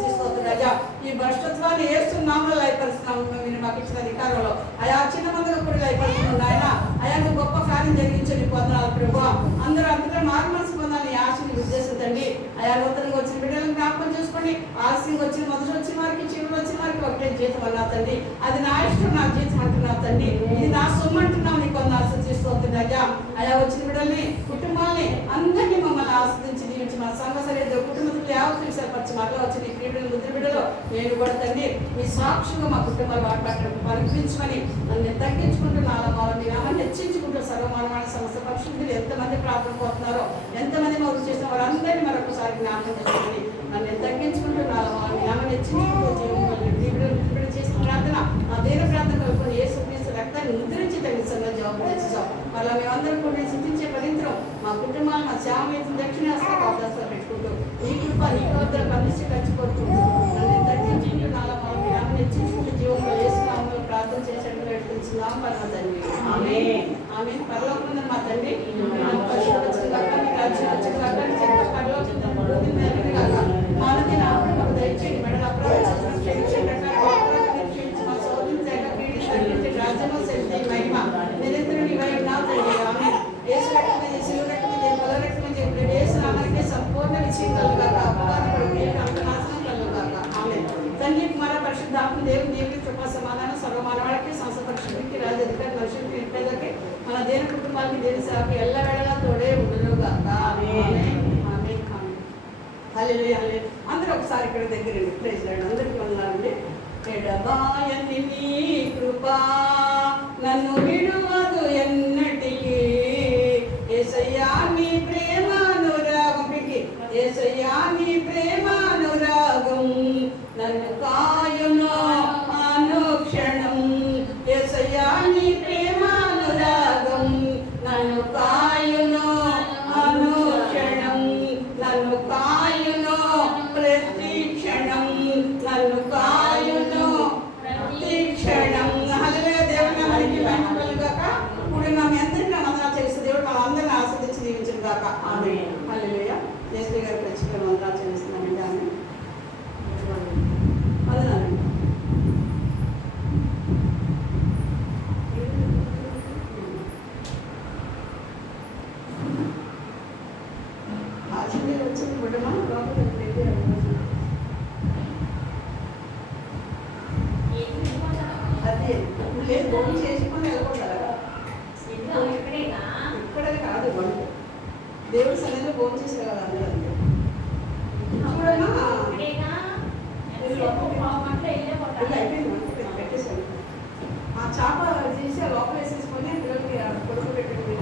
అయ్యా. ఈ భ్రష్టత్వాన్ని ఏస్తున్నాము లయపరుస్తున్నాము మీరు మాకు ఇచ్చిన అధికారంలో. అయా చిన్న మందులు కూడా లయపరుస్తున్నాను ఆయన. అయా నువ్వు గొప్ప కార్యం జరిగించండి పొందాలి ప్రభు. అందరూ అంతటా మారుమనసు పొందాలని ఆశని ఉద్దేశించండి. అయా నూతనంగా వచ్చిన బిడ్డలను జ్ఞాపకం చేసుకోండి. ఆలస్యంగా వచ్చిన మొదటి వచ్చిన వారికి చివరి వచ్చిన వారికి ఒకటే జీతం అన్నా తండ్రి, అది నా ఇష్టం నా జీతం అంటున్నా తండ్రి, ఇది నా సొమ్ము అంటున్నావు, నీకు కొంత ఆస్వాదిస్తుంది అయ్యా. అయా వచ్చిన బిడ్డల్ని, కుటుంబాన్ని అందరినీ మమ్మల్ని ఆస్వాదించి దీవించి మా సంఘ సరిహద్దు కుటుంబంలో యావత్తు సరిపరిచి మరలా వచ్చి నీ ప్రియుడు ముద్ర బిడ్డలో నేను కూడా తండ్రి మీ సాక్షిగా మా కుటుంబాలు వాడపట్టడం పరిపించమని నన్ను తగ్గించుకుంటూ మీ నామాన్ని హెచ్చించుకుంటూ సర్వమానవాళ్ళ సమస్య పరిశుద్ధులు ఎంతమంది ప్రార్థన పోతున్నారో, ఎంతమంది మొదలు చేసిన వారందరినీ మరొకసారి జ్ఞాపకం చేసుకుని నన్ను తగ్గించుకుంటూ మీ నామాన్ని హెచ్చించుకుంటూ జీవితం చేసిన ప్రార్థన ఆ దేవ ప్రార్థన కలుపుకొని ఏ సుఖిస్తూ రక్తాన్ని ముద్రించి తగ్గిస్తున్నా జవాబు తెచ్చాం. మళ్ళీ మేమందరం కూడా శిక్షించే పవిత్రం మా కుటుంబాలు మా శ్యామేతం దక్షిణాస్తా పెట్టుకుంటూ నీ కృప నీ వద్ద కలిసి ఖర్చుకోరుకుంటూ నన్ను తగ్గించుకుంటూ మీ నామాన్ని హెచ్చించుకుంటూ జీవంలో వేసుకున్నాము ప్రార్థన చేసేట్టు పెట్టుకుంటున్నాం పరమ తండ్రి. ఆమె పరలోకం మా తండ్రి మానది నాకు దయచేయండి మెడల అప్రాధం క్షమించండి మా సోదరుని తెగ పీడి తగ్గించి రాజ్యము శక్తి మహిమ నిరంతరం నీవై ఉన్నావు తండ్రి. ఆమె యేసు రక్తమే శిలువ రక్తమే బల రక్తమే చెప్పి యేసు నామానికి సంపూర్ణ విజయం కలుగాక, అపవాది పడి అంత నాశనం కలుగాక. ఆమె తండ్రి కుమార పరిశుద్ధాత్మ దేవుని దేవుని కృపా సమాధానం సర్వమానవాళ్ళకి సంస్థ పరిశుద్ధికి రాజధికారి మనుషులకి ఇంటికి మన దేని కుటుంబాలకి దేని సేవకి ఎల్ల వేళలా తోడే ఉండునుగాక. అందరూ ఒకసారి ఇక్కడ దగ్గర ప్రైజ్ లార్డ్ అందరికీ వందనాలండి. ఎడబాయని నీ కృపా నన్ను విడువదు ఎన్నటికీ, యేసయ్యా నీ ప్రేమానురాగం, యేసయ్యా నీ ప్రేమానురాగం నన్ను కాయును అనుక్షణం, యేసయ్యా నీ ప్రేమానురాగం నన్ను కాయును అనుక్షణం, నన్ను కాయును ప్రతి క్షణం, నన్ను కాయును ప్రతి క్షణం. హల్లెలూయా. దేవుని మనకి మహిమలుగాక. ఇప్పుడు మనం ఎందరికీ వందనాలు చేస్తే దేవుడు మన అందరిని ఆస్వాదించి దీవించును గాక. ఆమేన్. హల్లెలూయా. జయశ్రీ గారు ప్రత్యేకంగా వందనాలు చేస్తున్నానండి. ఆమె వందనాలండి. వచ్చింది కుటుంబం లోపల అదే ఇప్పుడు లేదు, భోజనం చేసుకొని వెళ్ళకూడదు. ఇక్కడే కాదు వంట దేవుడి సన్నిధిలో భోజనం చేసే వాళ్ళు అందరూ అంతే. చూడమ్మా పెట్టేసాను. ఆ చేప తీసి ఆ లోపల వేసేసుకొని పిల్లలకి కొడుకు పెట్టండి.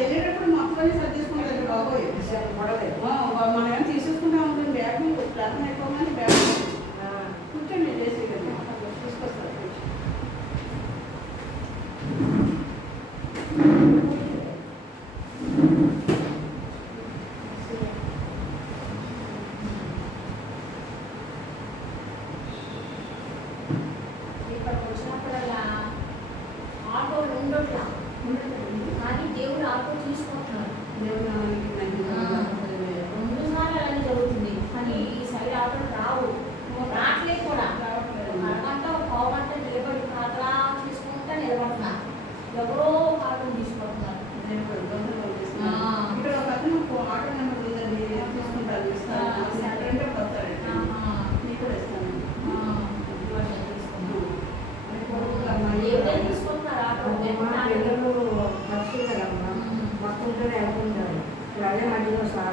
వెళ్ళేటప్పుడు మొత్తం సర్దేసుకుంటారు బాబోయ్. మనం ఏమైనా తీసేసుకుంటా ఉంటుంది బ్యాగ్ ప్రార్థన అయిపోగానే బ్యాగ్ కూర్చోండి చేసి తీసుకొస్తారు. ఇక్కడ వచ్చినప్పుడల్లా ఆటోలు ఉండట్లా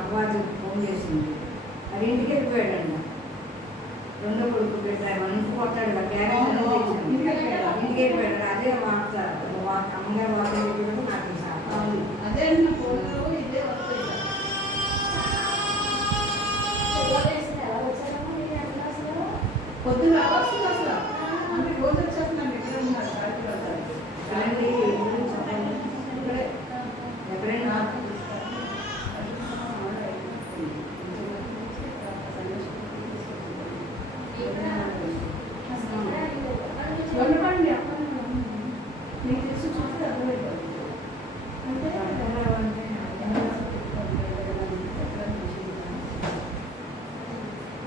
అబ్బాయికి ఫోన్ చేసింది. అది ఇంటికి వెళ్ళిపోయాడంట. రెండో కొడుకు బిడ్డ మనకి కొట్టాడు క్యారెట్ ఇంటికి వెళ్ళిపోయాడు. అదే వార్త అమ్మగారు వార్త చెప్పినట్టు నాకు అదే ఫోన్లో ఇదే వస్తాయి. పొద్దున రావాల్సింది అసలు అంటే రోజు వచ్చేస్తున్నాను ఇక్కడ ఉన్నారు కానీ ఎక్కడైనా చూడండి నీకు తెలిసి చూస్తే అర్థమైపోతుంది. అంటే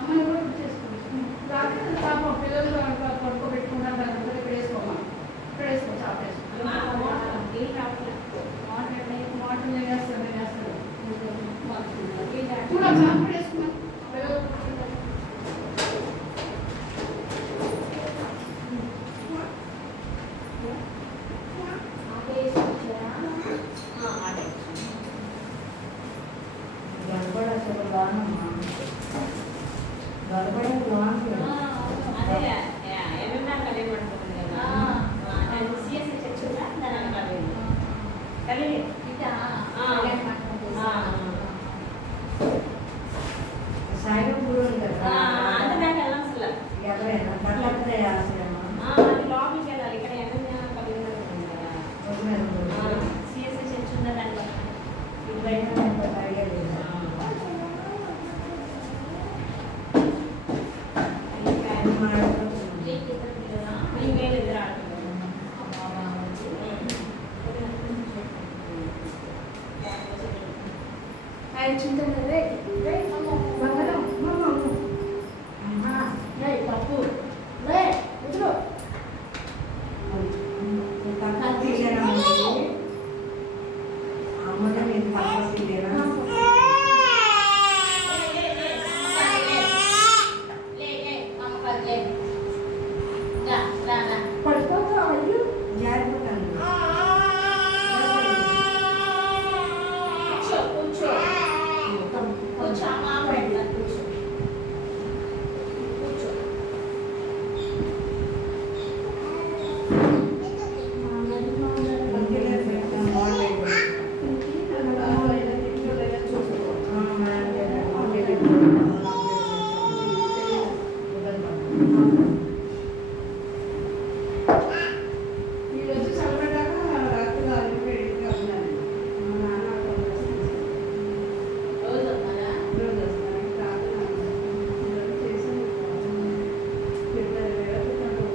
అమ్మని కూడా చేసుకోవచ్చు. రాత్రి పాపం పిల్లలు పడుకోబెట్టుకున్నారు దాని ఇక్కడ వేసుకోమా ఇక్కడ వేసుకోవచ్చు ఆపేసుకో మోటర్ వేస్తాను చూడాలి అప్పుడు వేసుకున్నాను పిల్లలు గడపడ అసలు బాగున్నామ్మా. గడపడ బాగుంటుంది. సాయం కూడా ఉంది కదా. ఎవరైనా కట్లే ఆశ్రమా ఐడియా లేదు. అమ్మగా నేను పక్కలేనా పడిపోతా అయ్యో జారిపోతాను. ఈరోజు చల్లబడ్డాక రాత్రి అలిపేడిగా ఉన్నాను. మా నాన్న రోజు వస్తాను ప్రార్థన చేసి పిల్లలు వేడుకుంటూ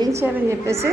ఏం చేయాలని చెప్పేసి